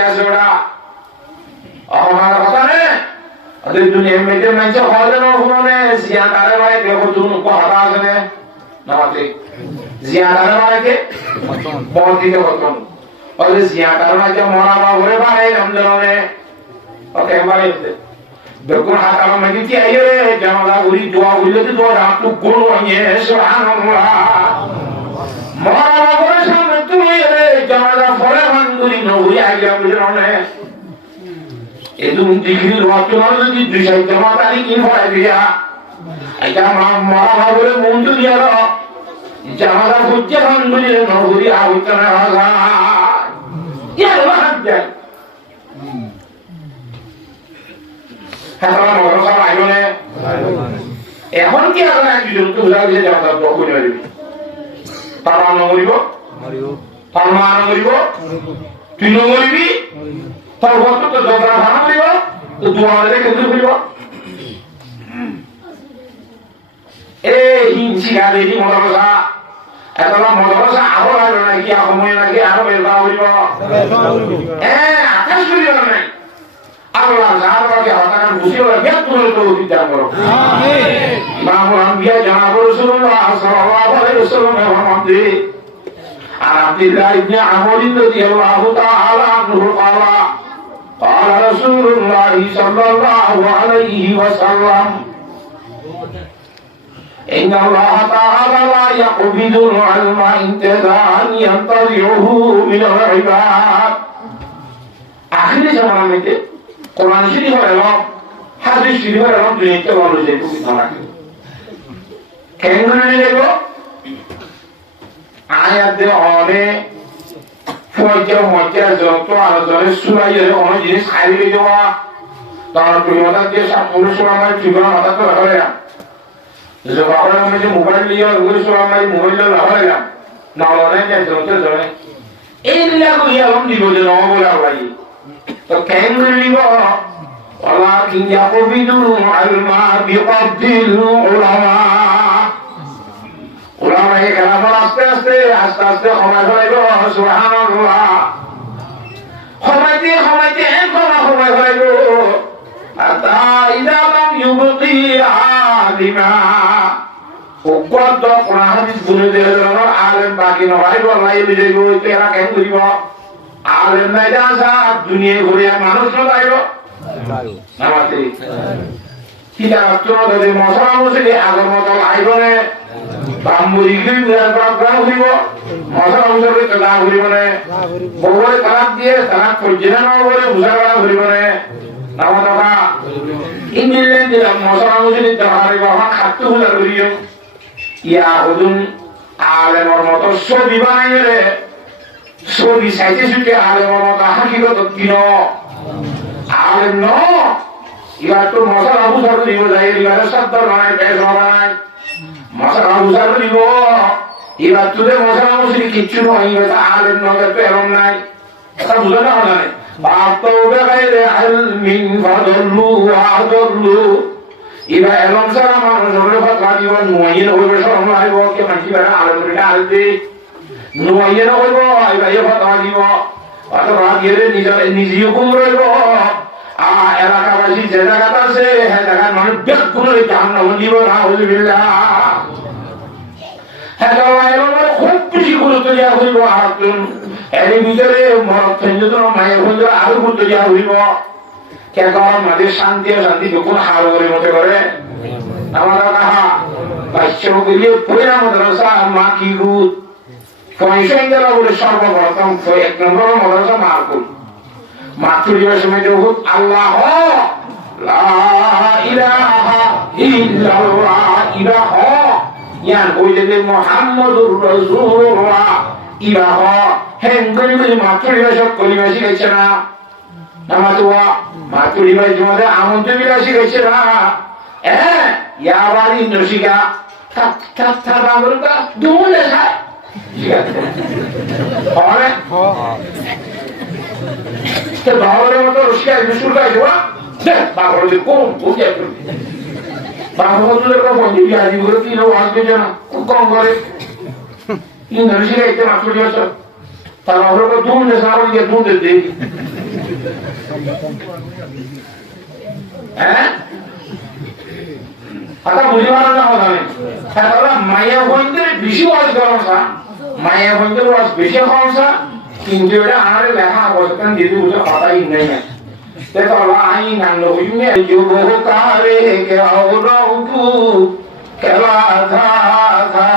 Asura, আমার কথা নে আরে দুনিয়া মেতে মানছে হলে না হলে জিয়াদারে ভাই দেখো তুমি কথা আছে না নাতে জিয়াদারে ভাইকে বহুত দিতে হতো আরে জিয়াদারে ভাই যে মরা বাবরে ভাই রমজানে ওকে ভাই দেখুন হাতার মধ্যে কি আইরে জামালা গুলি দোয়া গুলি তো দোয়া রাত গুণ হইয়ে সুবহানাল্লাহ মরা বাবরে সামনে তুমি রে জামালা ফলে ভাঙ্গুরি নহুই আইয়া বুঝরনে এদুম ডিগ্রি রচনা যদি দুই সাইতে মাতারি কি হয় দিয়া এটা মরা বাবরে মন্দির দিয়ার জামালা হচ্ছে ভাঙ্গুরি নহুই আউতনা হালা ইয়া রাত যায় হ্যাঁ মরা সব আইনে এখন কি আর একজন তো বুঝাইছে জামালা তো কই হইবে তারা নমরিব পারমান করিব তুই নমরিবি তোর কত তো জবরা ভাঙা করিব তো দুয়ারে কেঁদে করিব এই হিংসি গাড়ি মদরসা এতলা মদরসা আরো লাগবে নাকি সময় নাকি আরো বেরবা করিব আকাশ করিব নাই আল্লাহ যাহারকে হতাকান বুঝিব হে তুমি তো উদ্ধার করো আমিন ইমামুল আম্বিয়া জনাব রাসূলুল্লাহ সাল্লাল্লাহু আলাইহি ওয়াসাল্লাম ফরমাতে عبد الله بن عمرو رضي الله تعالى عنه قال رسول الله صلى الله عليه وسلم إن الله تعالى لا يقبض العلم انتزاعا ينتزعه من العباد آخر زمان में कुरान शरीफ और हादीस शरीफ और दुनिया के वालों से कुछ था कैंगरे देखो আয়াতে অনে ফয়জা মজা যত আলোচনা শুনাইয়ে অনেক জিনিস খাইলে যাওয়া তার প্রিয়তা যে সাপুরু সুরামাই জীবন মাথা তো হয় না যে বাবা আমি যে মোবাইল নিয়ে ওই সুরামাই মোবাইল না হয় না না লড়াই যে চলতে চলে এই লাগো ইয়াম দিব যে নব বলা ভাই তো কেন লিব ওয়ালাকিন ইয়াকুবিদু আলমা বিকদ্দিল উলামা উলামা এই কালাম আস্তে আস্তে সময় হইব সুবহানাল্লাহ সময়তে সময় হইব আতা ইদালাম ইউবতি আলিমা ওকত কোরআন হাদিস গুনে দেন আলেম বাকি নয় বলাই বিজয় হইতে এরা কেন করিব আলেম ময়দান সব দুনিয়া ঘুরে মানুষ নলাইব নামাতে কিলা তোর মশলা মুসলি আগর মত আইবনে বাম্বুরি গ্রাম ঘুরিব মশলা মুসলি তো না ঘুরিবনে বউরে তালাক দিয়ে তালাক করছিনা না বলে বুঝাগড়া ঘুরিবনে নামা ইংলিশ দিলাম মশলা মুসলি তাহারে বাবা খাদ্য ভুলা ঘুরিও ইয়া হুদুন আলেমর মতো ছবি বানাইলে ছবি সাইতে সুটে আলেমর মতো হাকিগত কিন আলেম ন ইয়া তো মশলা মুসলি দিব যাই ইবারে শব্দ বানাই পেশ বানাই মশলা মুসলি দিব ইবা তুলে মশলা মুসলি কিচ্ছু নয় ইবা আলেম নগে তো এরম নাই এটা বুঝা না হয় বাতো বেগাইরে আলমিন ফাদল্লু আদল্লু ইবা এলম সারা মানুষের কথা দিব নয় হইবে সব লাইব কে মানছি বেড়া আলেম রে আলবে নয় হইব ইবা এ কথা দিব অথবা গেলে নিজে হুকুম রইব এলাকাবাসী যে জায়গাতে আছে হ্যাঁ জায়গার মানুষ বেগুলো জাহান্নাম দিব নাউযুবিল্লাহ হ্যাঁ খুব বেশি গুরুত্ব দেওয়া হইব আরেকজন এর ভিতরে মরদ সঞ্জোজন মায়ের হইল আরো গুরুত্ব দেওয়া হইব কে কারণ মাদের শান্তি যখন হার করে মতে করে আমাদের কাহা বাচ্চা গিয়ে পয়লা মাদ্রাসা মা কি গুদ পয়সা গেল বলে সর্বপ্রথম এক নম্বর মাদ্রাসা মার করি মাতৃবার সময় যখন আল্লাহ লা ইলাহা ইল্লাল্লাহ ইলাহ ইয়ান কইলে মুহাম্মাদুর রাসূলুল্লাহ ইলাহ হেঙ্গলি মাতৃবার সব কলিমা শিখাইছে না নামাজওয়া মাতৃবার জমাতে আমন্ত্রণ বিলাসী গেছে না ইয়াবারি নসিকা থাক বাবুকা দুলে যায় ঠিক আছে হয় তো বাবুরের মতো রসিকা বিশুল গাই দেওয়া বাবুর যে কোন বুঝে বাবুদের কোনো পঞ্জীবী আদি করে কি লোক আসবে না খুব কম করে কিন্তু রসিকা একটু মাতৃ দিয়েছ তার বাবুর দুলে সাবল দিয়ে দুধ দিয়ে হ্যাঁ আচ্ছা বুঝতে পারেন না কথা আমি তাহলে মায়া বন্ধের বেশি ওয়াজ করছা মায়া বন্ধের ওয়াজ বেশি করছা কিন্তু এটা আর লেখা অবস্থা দিদি বুঝে কথাই নেই না তে তো আই নাঙ্গ হইমে যুব কারে কে আওরাউতু কেলা থা থা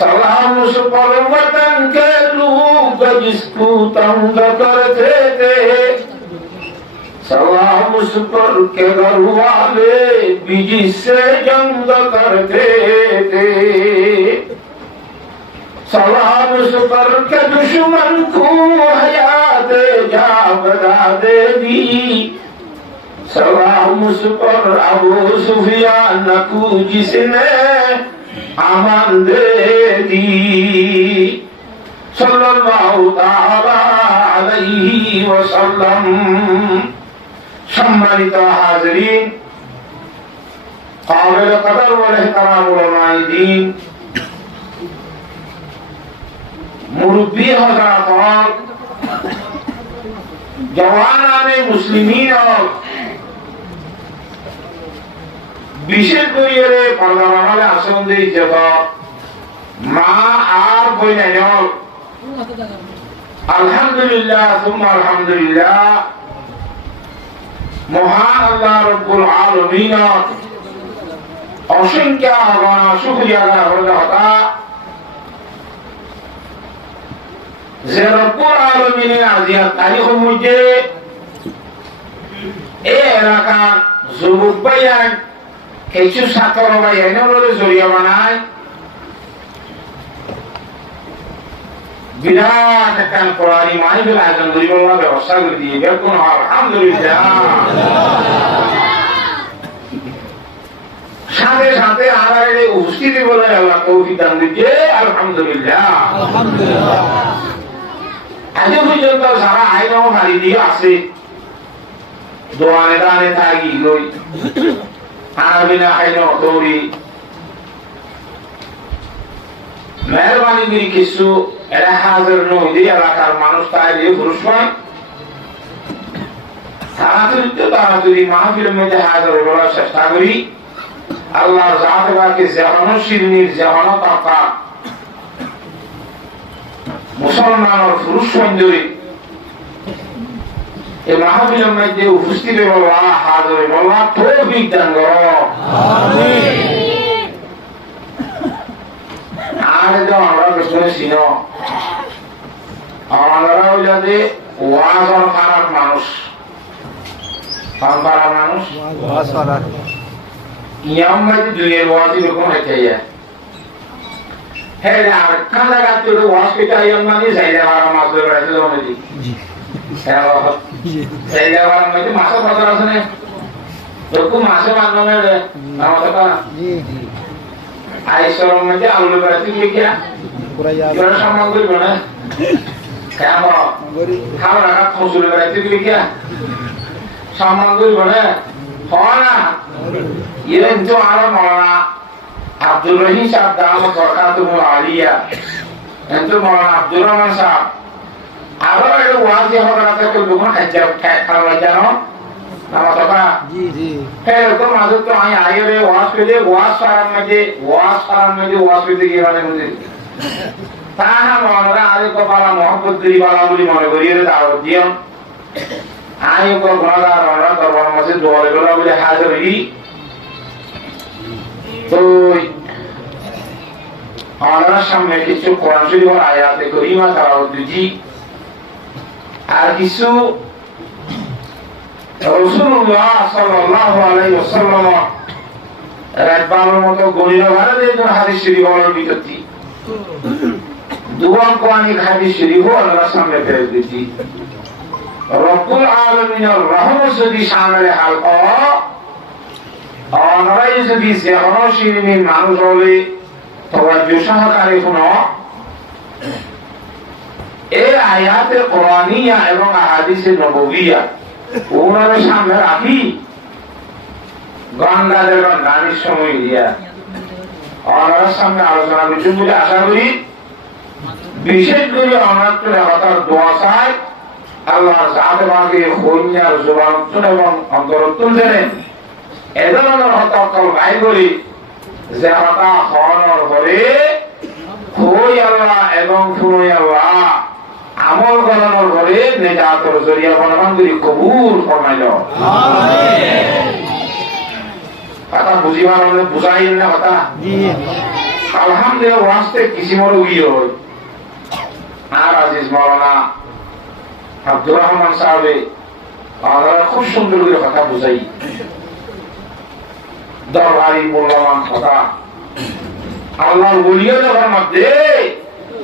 सलाम उस पर वतन के लोग जिसको तंग करते थे सलाम उस पर के घर वाले भी जिससे जंग करते थे सलाम उस पर के दुश्मन को हयात जावदा दे दी सलाम उस पर अबू सुफियान को जिसने আমান দে দি সাল্লাল্লাহু তাআলা আলাইহি ওয়াসাল্লাম। সম্মানিত হাজিরিন, কাবিল কদর ওয়াল ইহতিরাম উলামায়ে দ্বীন, মুরব্বি হযরত, জওয়ানানে মুসলিমিন, বিশেষ করে পার্লামেন্টে আসন দিয়ে যত মা আর বই নাই আলহামদুলিল্লাহ সুম্মা আলহামদুলিল্লাহ মহান আল্লাহ রব্বুল আলামিন অসংখ্য আগানা শুকরিয়া আদায় করতে হতা যে রব্বুল আলামিনের আজিয়া তারিখের মধ্যে এই এলাকার যুবক ভাইয়ান কিছু ছাত্র ভাই এনে জড়িয়ে বানায় বিরাট একটা কোরআনী মাহফিল আয়োজন করিবার ব্যবস্থা করে দিয়ে বেকুন আলহামদুলিল্লাহ। সাথে সাথে আর উপস্থিতি বলে আল্লাহ তৌফিক দান দিচ্ছে আলহামদুলিল্লাহ। আজ পর্যন্ত যারা আইন হারি দিয়ে আছে দোয়ানে দানে থাকি লই আমিনা আইন দৌড়ি মেহরবানি করে কিছু এরা হাজার নদী এলাকার মানুষ তাই পুরুষ হয় তাড়াতাড়ি মাহফিলের মধ্যে হাজার বলার চেষ্টা করি। আল্লাহর জাতবাকে যেমন শিরনির যেমন টাকা মুসলমানের পুরুষ সৌন্দর্য এই মাহফিলের মধ্যে উপস্থিত বলা হাজার বলা তৌফিক দান করো আমিন। আর যে আমরা শুনেছি না আমাদেরও যদি ওয়াজর খারাপ মানুষ খারাপ মানুষ ইয়াম মাঝে দুনিয়ার ওয়াজ এরকম হচ্ছে হ্যাঁ আর কাঁদা গাছ ওয়াজ পেতে আইয়াম মানে যাইলে আমার মাছ ধরে বেড়াইতে যাবো নাকি যাইলে আমার মধ্যে মাছের কথা আছে না ওরকম মাছে মানবে আমাদের আইসর মধ্যে আলু বেড়াতে গিয়ে সম্মান করবো না খাবার রাখা ফসল বেড়াতে গিয়ে সম্মান করবো না হয় না ইয়ে তো আরো মৌলানা আব্দুর রহিম সাহেব দাম বরকাতুহু আলিয়া কিন্তু মৌলানা আব্দুর রহমান সাহেব আরো একটা ওয়াজি হবে না তো দুগুণ খাওয়া জানো নামাতকা জি জি এরকম আজ তো আমি আইরে ওয়াজ পেলে ওয়াজ করার মধ্যে ওয়াজ পেতে গিয়ে মানে বুঝি তাহা মনরা আরে কপালা মোহাম্মদ দিবালা বলি মনে করি এর দাওয়াত দিও আই কো গুনাহগার আমরা দরবার মাঝে দোয়া বলা বলে হাজির হই তো আমরা সামনে কিছু কোরআন শরীফের আয়াতে করিমা তেলাওয়াত দিছি আর কিছু রাসূলুল্লাহ সাল্লাল্লাহু আলাইহি ওয়াসাল্লাম রাতবারের মতো গণিত ভারে যে হাদিস শরীফের বিততি দুয়ান কোরআনিক হাদিস শরীফ আল্লাহর সামনে পেশ দিছি রব্বুল আলামিনের রহমত যদি সামনে হালকা অনরাই যদি যেমন শিরিনের মানুষ হলে তওয়াজ্জু সহকারে শুনো এই আয়াতে কোরআনিয়া এবং আহাদিসে নববিয়া ওনার সামনে রাখি গঙ্গাদের গানের সময় দিয়া ওনার সামনে আলোচনা করছেন বলে আশা করি। বিশেষ করে অনাত্ম দেবতার দোয়া চাই আল্লাহর জাতে পাকে কইনার জবান এবং অন্তরত্তুল জানেন এ ধরনের হতাকল গাই করি যে হতা হওয়ার পরে কই আল্লাহ এবং শুনই আল্লাহ আমল করানোর পরে নেজাতর জরিয়া বর্ণন করি কবুল ফরমাইল কথা বুঝিবার হলে বুঝাই না কথা আলহামদুলিল্লাহ ওয়াস্তে কিসিমর উইয় আর আজিজ মাওলানা আব্দুর রহমান সাহেব আমরা খুব সুন্দর করে কথা বুঝাই দরবারি মূল্যবান কথা আল্লাহর ওলিয়া যখন মধ্যে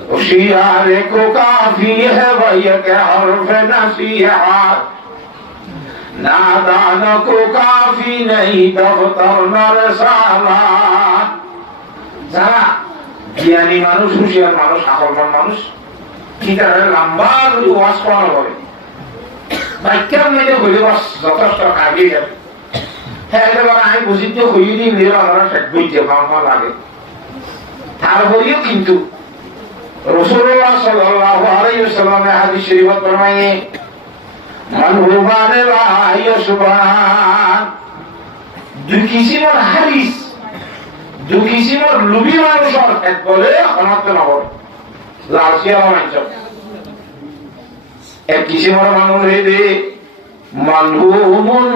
होशियार को काफी है वही के हर्फ नसीहत नादान को काफी नहीं दफ्तर न रसालत যারা জ্ঞানী মানুষ হুঁশিয়ার মানুষ আকলমান মানুষ কি তারা লম্বা করে ওয়াজ করানো করে বাক্যের মধ্যে হইলে বাস যথেষ্ট কাজে যাবে হ্যাঁ এবার আমি বুঝিতে হইয়ে দিলে আমরা শেখ বইতে ভালো লাগে তারপরেও কিন্তু রাসূলুল্লাহ সাল্লাল্লাহু আলাইহি ওয়াসাল্লামের হাদিস শরীফ ফরমায়ে মান হুবান লা ইয়াসবান দুই কিসিমের হাদিস দুই কিসিমের লুবি মানুষের এক বলে অনাত্ম নগর লালসিয়া মানুষ এক কিসিমের মানুষ হইবে মানহুমুন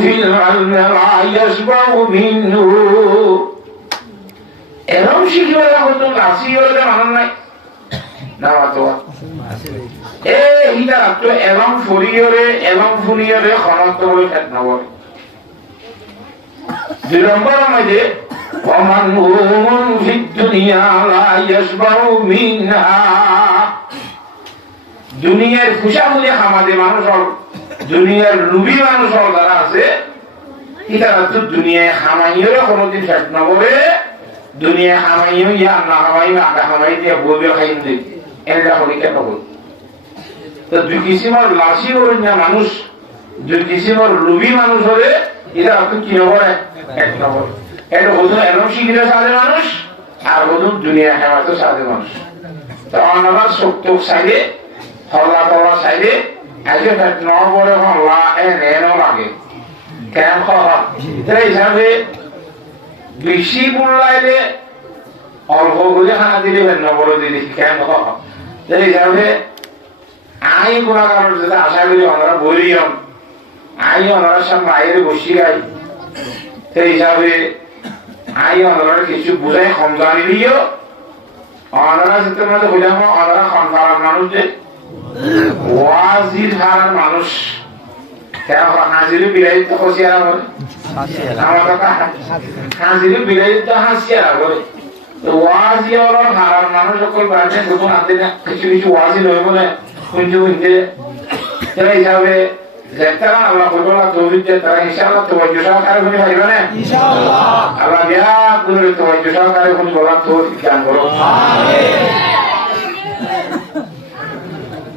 ফিল ইলমি লা ইয়াসবাউ মিনহু এরম শিখবে হতো লাসিয়রে মানুষ নাই না তো হিটা তো এবং ফুরিয়রে খনত বলে এক নম্বর দুই নম্বর মধ্যে ওমান ফিদ দুনিয়া লা ইয়াসবাউ মিনহা দুনিয়ার খুশামুলি খামাদে মানুষ দুনিয়ার লুবি মানুষ যারা আছে এটা তো দুনিয়ায় খামাইরে কোনোদিন শেষ নবরে দুনিয়া খামাইও ইয়া না খামাইও আটা খামাই দিয়ে বলবে খাইন দিই এটা হলি কেন বল তো দুই কিসিমের লাসি হলেন না মানুষ দুই কিসিমের লুবি মানুষ হলে এটা তো কি হবে এক নম্বর এটা হতো এরম শিখিলে সাথে মানুষ আর হতো দুনিয়া খামাতো সাথে মানুষ তো আমরা শক্ত সাইডে হল্লা পাওয়া সাইডে আজকে নবরে হল্লা এনো লাগে কেন খাওয়া তাই হিসাবে বেশি বুলাইলে অল্প করে খানা দিলে নবরে দিলে কেন খাওয়া তাই হিসাবে আই গুণাগার যেটা আশা করি ওনারা বলিও আই ওনারা সব বাইরে বসি গাই সেই হিসাবে আই ওনারা কিছু বুঝাই কম জানি দিও ওনারা যেতে মধ্যে বুঝাম ওনারা কম খারাপ মানুষ যে ওয়াজির খারাপ মানুষ কেন হাজিরে বিলাই তো হসিয়ারা বলে আমার কথা হাজিরে বিলাই তো হাসিয়ারা বলে ওয়াজি হলো খারাপ মানুষ সকল বাড়ছে দুটো হাতে কিছু কিছু ওয়াজি নয় বলে শুনতে শুনতে সেই হিসাবে যারা আল্লাহ বললা তৌফিক দেয় তারা ইনশাআল্লাহ তওয়াজ্জু সহকারে শুনে পাইবে না ইনশাআল্লাহ আল্লাহ বিয়া করে তওয়াজ্জু সহকারে শুনে বলা তৌফিক দান করো আমিন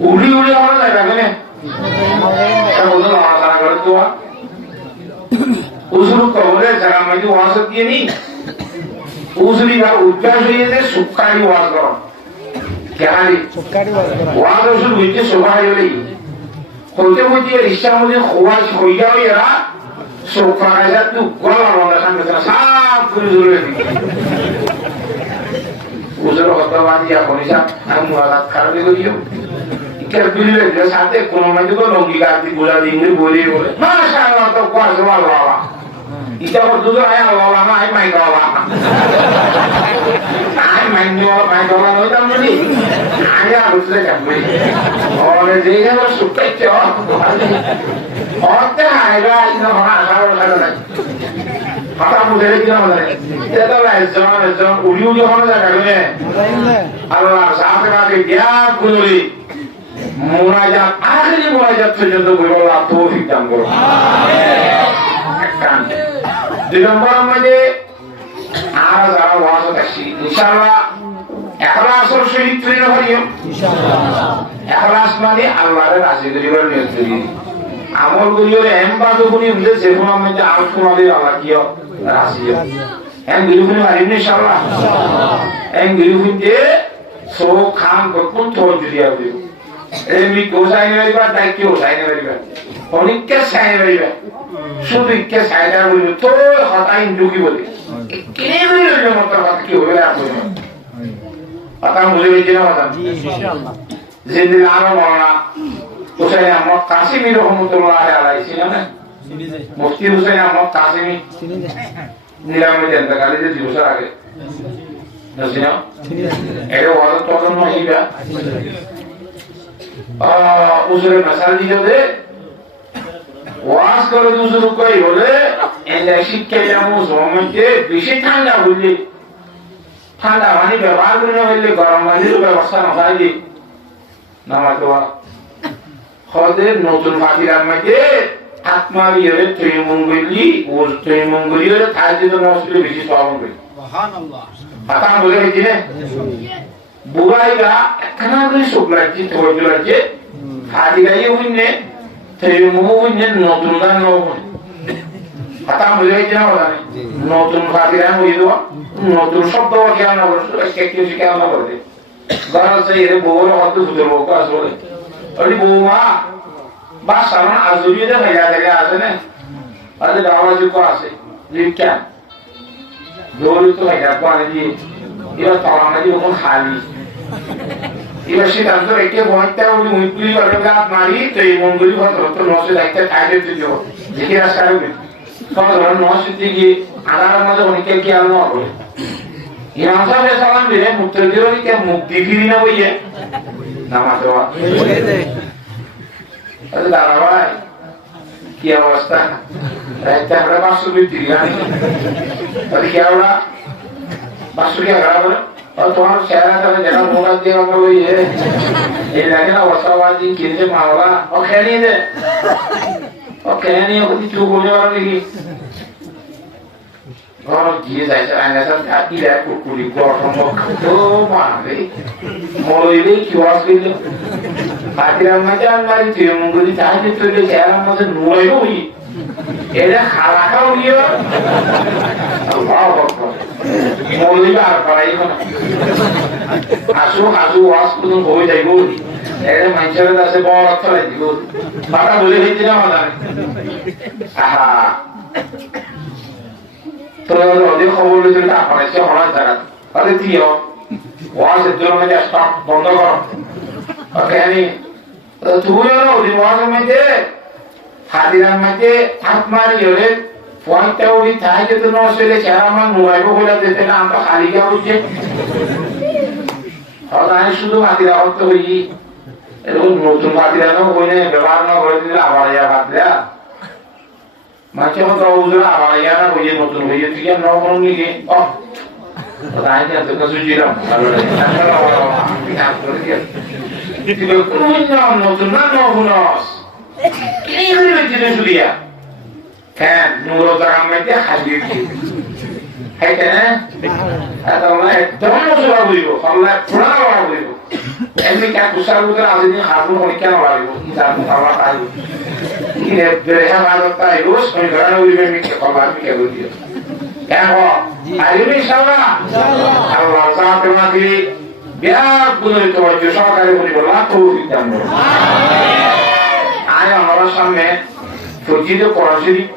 উড়ি উড়ি হওয়া যায় না এটা বলতো আলাদা করে তো উসুল কবরে জায়গা মধ্যে ওয়াজ দিয়ে নি উসুলি বা উদ্যাস হয়ে যে সুকারি ওয়াজ করো কেনারি ওয়াজ উসুল হইতে সবাই হলেই হইতে হইতে ইচ্ছার মধ্যে খোয়াজ হইয়া এরা সোফা গাছা তু গলা বন্ধা সামনে সাপ করে জুড়ে দিই উসুল কথা বাঁধি এখন হিসাব আমি মুরাদ খারাপই করিও ইকার বিলে যে সাথে কোন মাঝে তো লঙ্গি গাতি গোলা দিঙ্গি বলি বলে মাশাআল্লাহ তো কোয়াজ আল্লাহ ইটা দুটো আয় আল্লাহ না আই মাই গাওয়া আই মাই গাওয়া নইতাম বলি আয়া বুঝলে কেমন ওরে যেই না সুপাইছে অতে আইরা ইনো হাড়া হাড়া নাই হাতা মুদে কি না মানে এটা লাইজন উড়ি উড়ি হলো জায়গা রে আল্লাহ সাথে কাছে গিয়া গুলি মুনাজাত আখেরি মুনাজাত পর্যন্ত বলো আল্লাহ তৌফিক দান করো আমিন দুই নম্বর মধ্যে আর যারা ওয়াজ করছি ইনশাআল্লাহ ইখলাসের সহিত তৈরি হইও ইনশাআল্লাহ ইখলাস মানে আল্লাহর রাজি করিবার নিয়ত করি আমল করিও এমবাদ করি উঠে যেমন মধ্যে আমল করি আল্লাহ কিও রাজি এম গিরুফিন মারিব ইনশাআল্লাহ এম গিরুফিন দে সো খান কোন তো জুড়িয়া দিও এমনি গোসাই নেবা দায়িত্ব গোসাই নেবা অনেককে সাই নেবা শুধু ইকে সাইডা বলি তো হতাই ঢুকি বলি কিনে বলি রইল মত কথা কি হবে আর বলি কথা বুঝে গেছি না কথা জিন্দিল আরো মাওলানা হুসাইন আহমদ কাসিমি রহমতুল্লাহ আলাইহি না মুফতি হুসাইন আহমদ কাসিমি নিলামে জানতাকালে যে দিবসের আগে নসিনা এর ওয়াজ তখন নহিবা উসুরে মাসাল দিতে ওয়াজ করে দুসুর কই বলে এলা শিক্ষা জামু জমতে বেশি ঠান্ডা বুঝলি ঠান্ডা পানি ব্যবহার করে হইলে গরম পানির ব্যবস্থা না হয় নামাজ দোয়া হদে নতুন ফাতিরার মধ্যে আত্মারিয়ে তুই মঙ্গলি ওর তুই মঙ্গলি হলে তাই যদি নসলে বেশি সওয়াব হবে সুবহানাল্লাহ কথা বলে হইছে বুড়াইরা একখানা করে সব লাগছে তোর লাগছে ফাতিরাই হইনে তুই মঙ্গলি নতুন গান নয় কথা বলে হইছে না নতুন ফাতিরা হইল নতুন শব্দ জ্ঞান হবে একটু জ্ঞান হবে গরজে এর বউর হতে বুঝল বউ আসলে ওই বউমা বা সামনে আজুরিতে ভাইয়া থেকে আসে না আরে বাবাজি কো আছে লিখা দৌড়ি তো ভাইয়া পানি দিয়ে এবার তলামাজি ওখান খালি এবার সিদ্ধান্ত রেখে বইতে ওই মুইগুলি করে গাছ মারি তো এই মঙ্গলি হতো নশে দায়িত্বে টাইটে দিল দেখে রাস্তা হবে সব ধরনের নশে দিয়ে আধার মাঝে অনেকে কি আর না হবে ইমাম সাহেব সালাম দিলে মুক্ত দিল কি মুক্তি ফিরি না বইয়ে নামাজ দেওয়া আরে দাদা ভাই কি অবস্থা রাইতে আমরা 500 বিক্রি গানি তাহলে কি আমরা 500 কি আগাড়া বলে আর তোমার শেয়ারা তাহলে যেন মোবাইল দিয়ে আমরা ওই এই লাগে না ওসাবাজি কিনছে মাওলা ও খেয়ে নিয়ে দে ও খেয়ে নিয়ে ওকে চুপ হয়ে যাওয়ার নাকি ঘর গিয়ে যাইছে আইনা সাথে আকি দেয় কুকুরি গঠন তো মানে মরইলে কি আসলে ফাতিরার মাঝে আনবারি তুই মঙ্গলি চাইতে তুই চেহারার মধ্যে নুয়ে হই এটা খালা খাও নিয়ে মরইলে আর পারাই না আসু আসু ওয়াজ করুন হয়ে যাইব এটা মানুষের কাছে বড় অর্থ দিব বাটা বলে দিচ্ছি না আমার আহা তো ওদের খবর লইছে না আপনাকে হওয়ার জায়গা আরে দিও ওয়াজের জন্য মানে স্টপ বন্ধ করো ওকে আমি তুই না ওই ওয়াজের মধ্যে হাদিরার মধ্যে আত্মারি হলে পয়েন্টটা ওই তাইতে তো নসলে চেহারা মোবাইল বলে দিতে না আমরা খালি কে হইছে আর শুধু হাদিরা হতে হই এরকম নতুন হাদিরা না হইলে ব্যবহার না করে দিলে আবার ইয়া হাদিরা মাঝে মধ্যে ওজোরা আবার ইয়ারা হইয়ে নতুন হইয়ে তুই আর নকল নিয়ে ও তাই না তো কিছু জিরাম ভালো লাগে না করে দিয়ে তুই কোন নাম নতুন না নবুনস কি হইলো জিনিস দিয়া কেন নুরো জামাইতে হাজির কি হাইতে না এটা মানে একদম ওজোরা হইব আল্লাহ পুরা হইব এমনি কা কুসার উদর আদিন হারুন হই কেন লাগবে তার মুখাবা তাই ইনে দেহে ভালো তাই রোজ ওই ঘরে উইবে মিকে কবার মিকে দিও কেন আইবি ইনশাআল্লাহ আল্লাহ সাথে মাগি বিয়া গুলো তো যে সরকারি বলি বলা তো দিতাম আয় আমার সামনে ফজিদ কোরআন শরীফ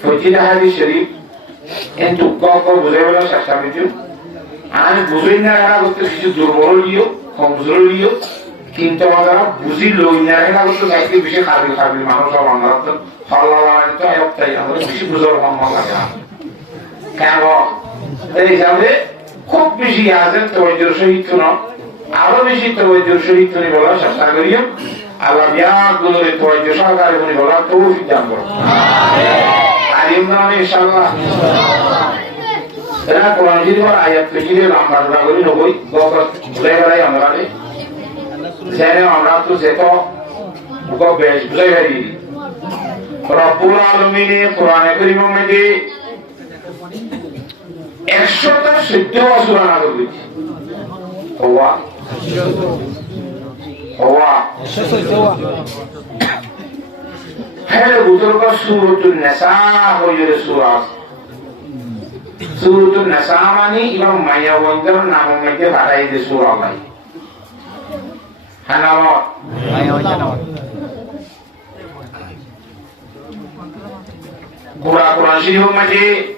ফজিদ হাদিস শরীফ এন দুঃখ বুঝে বলা চেষ্টা করছি আমি বুঝই না রাখা করতে কিছু দুর্বল লিও কমজোর লিও কিন্তু আমরা বুঝি লই না রাখা করতে চাইতে বেশি খাবি মানুষ সব আমরা তো ফল্লা তো আয়ত্তাই আমরা বেশি বুঝার কম লাগে কেন এই হিসাবে খুব বেশি আছে তওয়াজ্জুর সহিত না আরো বেশি তওয়াজ্জুর সহিত তুমি বলা চেষ্টা করিও আল্লাহ বিয়াগুলো তওয়াজ্জু সহকারে তুমি বলা তৌফিক দান করো আমিন আলিম না ইনশাআল্লাহ এরা কোরআন শরীফের আয়াত থেকে লম্বা করে নবই গগত বুঝাই বেড়াই আমরা জেনে আমরা তো যেতো বুঝো বেশ বুঝাই বেড়ি রব্বুল আলামিনে কোরআনে কারীমের মধ্যে 114 সূরা নাযিল হয়েছে ওয়া হ্যাঁ বুজুর্গ সূরাতুন নিসা হইছে সূরা সূরাতুন নিসা মানে ইমাম মায়াওয়ান্দের নামের মধ্যে বাড়াই দিয়ে সূরা নাই হানামত Quran Sharif maji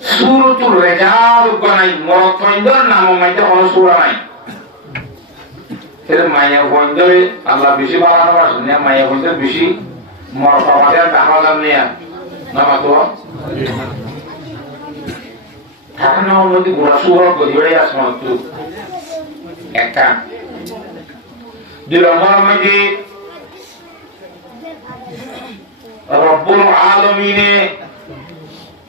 Suratul Rijal ganai morotondor namo maji ono sura nai Tere maya gondore Allah bisi balana basnya maya gondore bisi morotawaya tahalan niya nama tuh karena orang itu gula surah berdiri asma itu eka di dalam maji Rabbul Alamin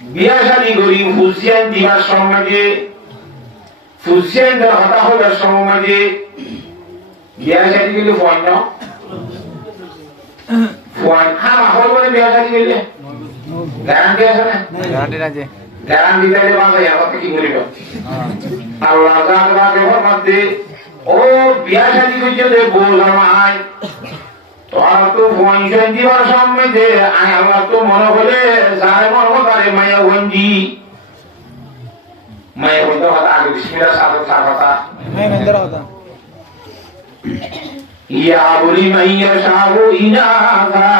biasa digori fusian di samaje fusian dah kata hoda samaje biasa digili fuannya fuan hama hoda biasa digili garanti asana garanti aja garanti dari bangsa ya apa kiri itu Allah Taala berfirman oh biasa digili deh bolamai তোরা তো বঞ্চন দিবার সম্বন্ধে আমার তো মনে হলে যারে মনে করে মায়া বন্দি মায়া বন্ধ কথা আগে বিসমিল্লাহ সাথে কথা মেন্দর কথা ইয়া বলি মাইয়া শাহু ইনাগা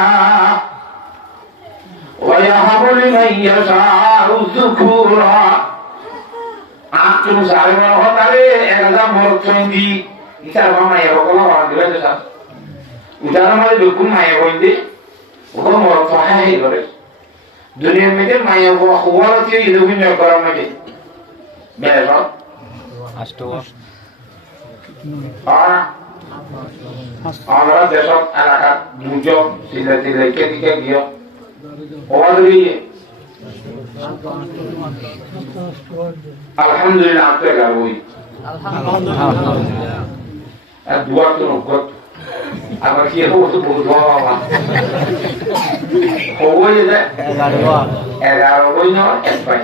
ওয়া ইয়াহাবু লিমাইয়া শাহু যুকুরা আতুম যারে মনে করে একদম মরছন্দি ইতার মায়া বকলা বাদ দিবে তো Udara malah dukung maya bondi, udah mau fahai gore. Dunia mungkin maya gua kuat sih itu punya orang mungkin. Betul. Astawa. Orang desok anak muncul sila kita dia. Orang dulu. Alhamdulillah apa karbui. Alhamdulillah. Dua tu nukut. Apa sih itu buat apa? Kau ini deh. Egar ini apa?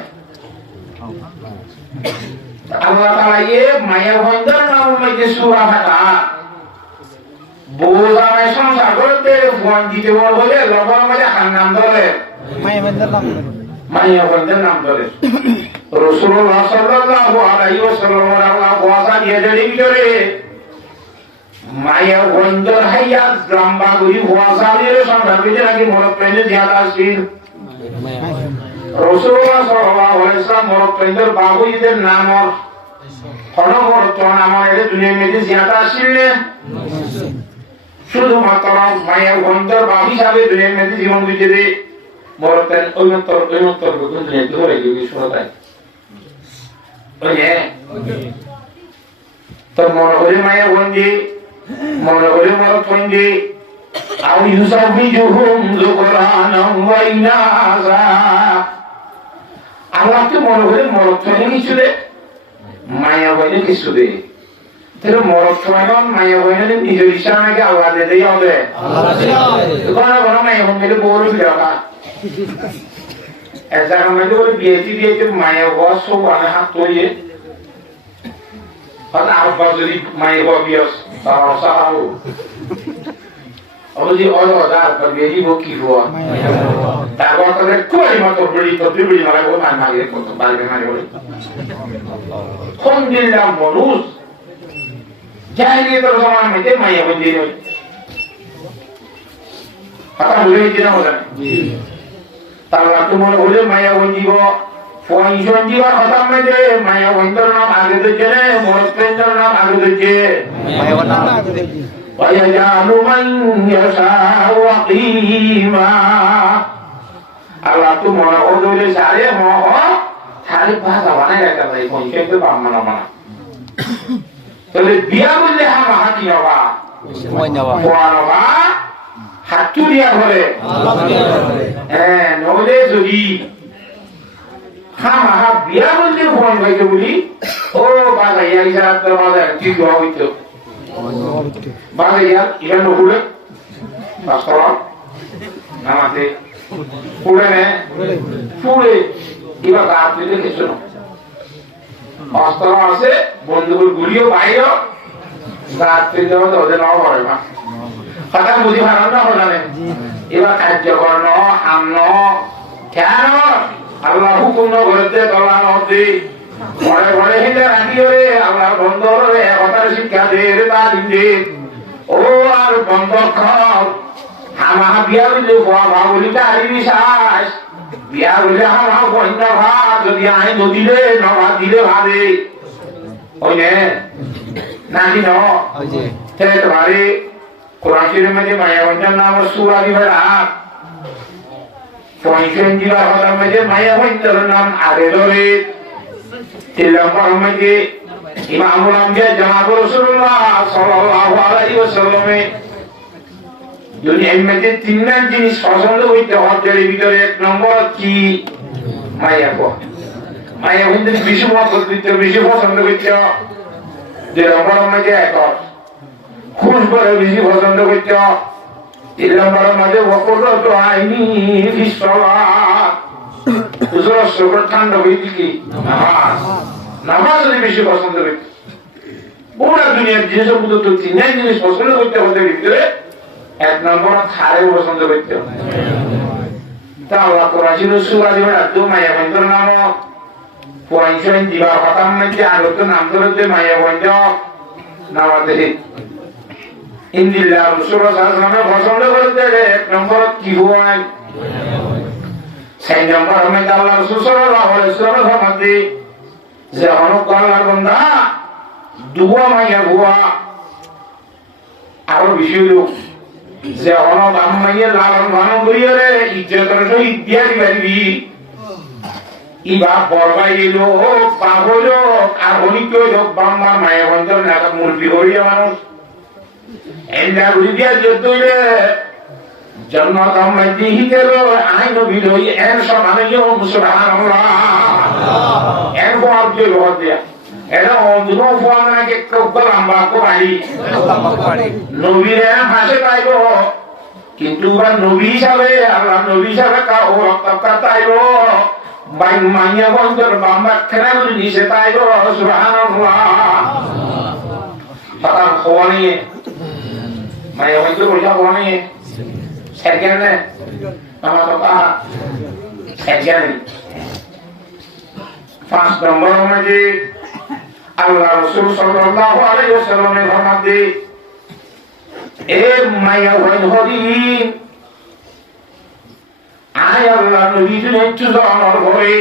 Allah Taala ye maya bandar namu maje surah kata. Bola macam sahaja bukan kita boleh lepas macam hanam dole. Maya bandar nam. Maya bandar nam dole. Rasulullah Sallallahu Alaihi Wasallam orang kuasa dia jadi bicara. Maya bandar hayat lamba guri kuasa dia sampai kita lagi mulut penuh tiada sih. Rasulullah Sallallahu Alaihi Wasallam mulut penuh bahu itu namor. Kalau mulut tuan namor itu dunia ini tiada sih. Sudah mataram maya bandar bahu sahaja dunia ini জীবন বিজেতে mulut penuh oyuntor betul dunia itu lagi surat. Oke. Termorot maya bandar Mula-mula mulut penuh. Au yusabijuhum zuqranan wa inasa. Allah tu mula-mula mulut penuh ni sudah. Maya penuh ni sudah. Terus mulut penuh maya penuh ni nijuri sana ke Allah deh dia ada. Allah deh. Kalau maya penuh ni boleh berapa? Ezara macam tu biasa maya waso wana hak tu ye. Kalau apa jadi maya bias. Saharu. Apa sih orang ada berbeda bukti buat. Tak kau terus kau ni macam beli malah kau mana lagi kau balik mana boleh. Alhamdulillah bonus. Jadi terus orang macam maya benda. Kata boleh jadi apa? Kalau tu mana boleh maya benda. Puan jiwa kata macam maya benda nam agak tu je, mulut benda nam agak tu je. Maya bandar. وَيَجْعَلُ مَنْ يَشَاءُ عَقِيمًا Allah tu mana orang tu saya mau cari bahasa mana ya kalau mungkin tu mana. Kalau dia boleh hama hati apa? Semuanya apa? Puan apa? Hati dia boleh. Noleh jadi hama dia boleh puan baca boleh. Oh bahasa yang saya terima tiga itu. Bang ya, ikan nuhule, pastoran, namate, hule ne, hule, iba kaat itu kesuno. Pastoran ase, bondul guliyo bayo, kaat itu jauh ode nawa orang mah. Kata muzi haram na hola ne, iba kerja korno, hamno, kano, Allah hukum no berarti kalau anu di, ঘরে ঘরে হিন্দে রাখিও রে আল্লাহর বন্ধর রে কথার শিক্ষা দে রে তালিম দে ও আর বন্ধ খর হামা বিয়া বুঝলে ভুয়া ভাবলি তারি বিশ্বাস বিয়া বুঝলে হামা বন্ধা ভাত যদি আই নদীলে নভা দিলে ভাবে ওই নে নাকি ন ওই যে তোমারে কোরআন শরীফের মধ্যে মায়াবন্ধার নাম সূরা দিবারাত পয়সেন দিবা হলার মধ্যে মায়াবন্ধার নাম আরেদরে তিলাম্বার মধ্যে ইমামুল আম্বিয়া জনাব রাসূলুল্লাহ সাল্লাল্লাহু আলাইহি ওয়াসাল্লাম যদি এর মধ্যে তিনটা জিনিস পছন্দ হইতে হজের ভিতরে এক নম্বর কি মায়াবন্ধার বেশি পছন্দ করতে দুই নম্বর মধ্যে একর খুশ করে বেশি পছন্দ করতে তিন নম্বরের মাঝে বকরত আইনি ঠান্ডা হইতে কি নামাজ যদি বেশি পছন্দ করতে পুরা দুনিয়ার জিনিস তো তিন জিনিস পছন্দ করতে হতে ভিতরে এক নম্বর খারে পছন্দ করতে তা আল্লাহ কোরআন সূরা দিবেন আদু মায়াবন্ধর নাম পয়সেন দিবার হতাম মধ্যে আগত নাম ধরতে মায়াবন্ধ নামাজে ইন্দিল্লাহ রাসূলুল্লাহ সাল্লাল্লাহু আলাইহি ওয়াসাল্লাম পছন্দ করতে এক নম্বর কি হয় সেই নম্বর মধ্যে আল্লাহ রাসূল সাল্লাল্লাহু আলাইহি ওয়াসাল্লাম ফরমাতে যে আল্লাহর বান্দা দুয়া মাইয়া হুয়া আরো বিষয় লোক যে বাম মাইয়া লালন পালন করিয়া রে ইজ্জতের সহিত দিয়া দিবি ইবা বরবাই এলো পাগল আর অনিক লোক বাম্মার মায়া বন্ধর নাকা মুরগি করিয়া মানুষ এন্ডা উড়িয়া যেতইলে জন্নত আমাইতি হিতের আইন বিলই এর সমানিও সুবহানাল্লাহ এর বড় যে লদিয়া এটা অন্ধ ফোনাকে কলম্বা কোরাই নবীরে ভাষে পাইব কিন্তু বা নবী হিসাবে আল্লাহ নবী হিসাবে কাও রক্ত তাইবো বাই মাইয়া বন্ধর বাম্মা খেলা করে দিছে তাইবো সুবহানাল্লাহ পাতাম খোয়ানি মাইয়া বন্ধর বইটা খোয়ানি সেরকেনে আমার বাবা সেরকেনে পাঁচ নম্বর মধ্যে আল্লাহ রাসূল সাল্লাল্লাহু আলাইহি ওয়াসাল্লামের ফরমাতে এ মাইয়া হরি আয় আল্লাহ নবী তুমি একটু জানার ভরে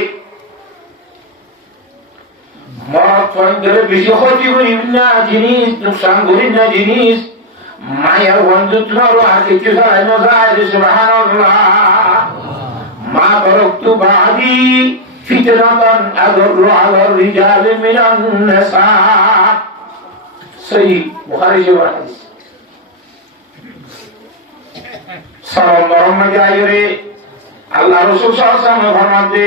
মত পয়েন্টের বেশি ক্ষতি করি না জিনিস নুকসান করি না জিনিস মায়ের বন্ধু তোমার আর কিছু চালাই না যায় সুবহানাল্লাহ মা বরকতু বাদি ফিতরাতান আদরু আলা রিজাল মিনান নিসা সহিহ বুখারী শরীফ হাদিস সাল্লাল্লাহু আলাইহি আল্লাহ রাসূল সাল্লাল্লাহু আলাইহি ওয়াসাল্লাম ফরমাতে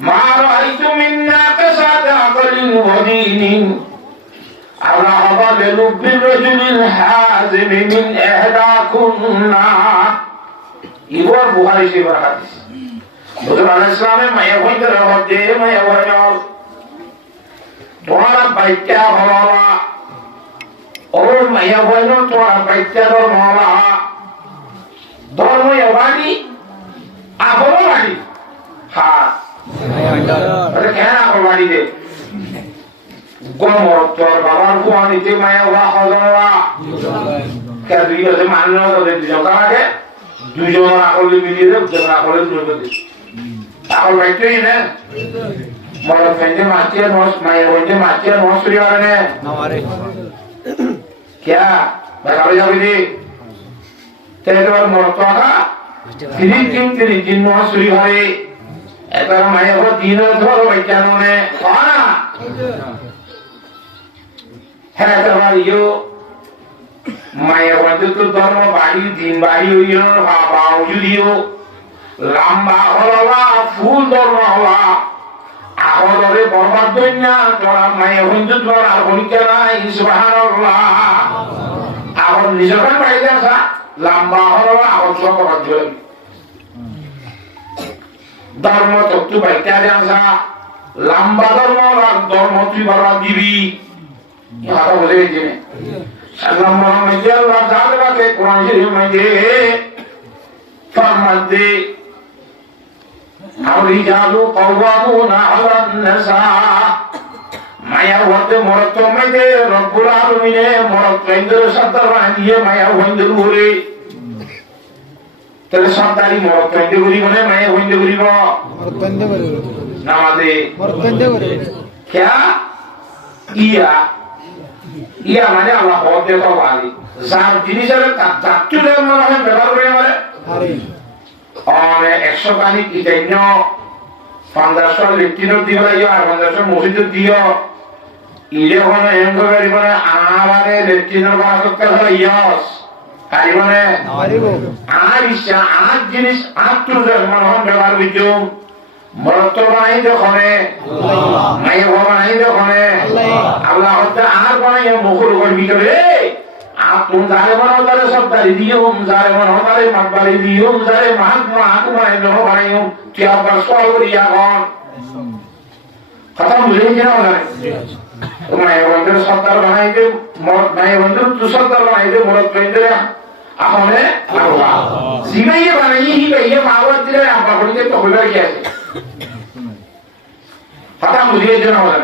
মা রাআইতু মিন্না কাসাদা আকালিন ওয়া দীনিন আলা হাদাল লুবির রাজুলিল হাজিম মিন ইহদাকুন্না ইবর বুখারী শরীফ হাদিস রাসূল আলাইহিস সালামে মায়া হইতে রহমতে মায়া ওয়াজল তোমার বাইটা হওয়া ও মায়া ওয়াজল তোমার বাইটা হওয়া ধর্ম ইয়াবানি আপনো বাড়ি হ্যাঁ আরে কেন আপনো বাড়ি দে গমর তোর বাবার ফুয়ানিতে মায়া ওয়া হজরা কে দুই আছে মান্য করে দুজন কাকে দুজন আকলে মিলিয়ে দে দুজন আকলে দুজন দে আকল বাইতেই না মর ফেন্ডে মাটিয়া নস মায়া ওইতে মাটিয়া নস করি আরে না আরে क्या বেকার যাবি দি তেবার মর তোকা তিন নস করি হয় এবার মায়া ও দিন ধরো বাইকানোনে পানা হ্যাঁ তোমার ইয়ো মায়া বন্ধু তো ধর্ম বাড়ি দিন বাড়ি হইও বাবা যদিও লম্বা হলা ফুল ধর্ম হলা আহরে বরবাদ দুনিয়া তোরা মায়া বন্ধু তোর আর হইতে নাই সুবহানাল্লাহ আহর নিজের বাড়ি আসা লম্বা হলা আহর সব রাজ্য ধর্ম তত্ত্ব বাইটা আসা লম্বা ধর্ম আর ধর্ম তুই বাবা দিবি ইহাটা বলে গেছে সাল্লাম মোহাম্মদ আল্লাহ তাআলাকে কোরআন শরীফ মধ্যে ফরমাতে আর রিজালু কওয়ামুনা আলান নিসা মায়া হতে মরত মাইতে রব্বুল আলামিনে মরত কেন্দ্র সত্তার বানিয়ে মায়া হইন্দ ঘুরে তাহলে সত্তারি মরত কেন্দ্র ঘুরি মানে মায়া হইন্দ ঘুরিব নামাজে क्या ইয়া ইয়া মানে আল্লাহ হতে তো বাড়ি যার জিনিসের তাত্তুলের মনে হয় ব্যবহার করে মানে আর 100 পানি কি জন্য 1500 লিটির দিও আর 1500 মসজিদ দিও ইলে হনে এঙ্গ করি মানে আমারে লিটিনের বাসক হয় ইয়স কারি মানে আর ইচ্ছা আর জিনিস আত্মুলের মনে হয় ব্যবহার করছো মরত বানাই দোকানে মাইয়া বানাই দোকানে আল্লাহ হতে আর বানাই মুখর উপর ভিতরে আর তুমি যারে বানাও তারে সব দাঁড়ি দিও যারে বানাও তারে মাঠ বাড়ি দিও যারে মাঠ বানাই দেবো বানাইও তুই আবার সল করিয়া এখন কথা বুঝে কিনা বলে মাইয়া বন্ধুর সত্তার বানাই দে মরত মাইয়া বন্ধুর তু সত্তার বানাই দে মরত বানাই আহনে আল্লাহ জিমাইয়ে বানাই হিবাইয়ে মাওয়াত দিলে আপা বলিতে তো হইবার কি আছে কথা বুঝিয়ে দেন আমাদের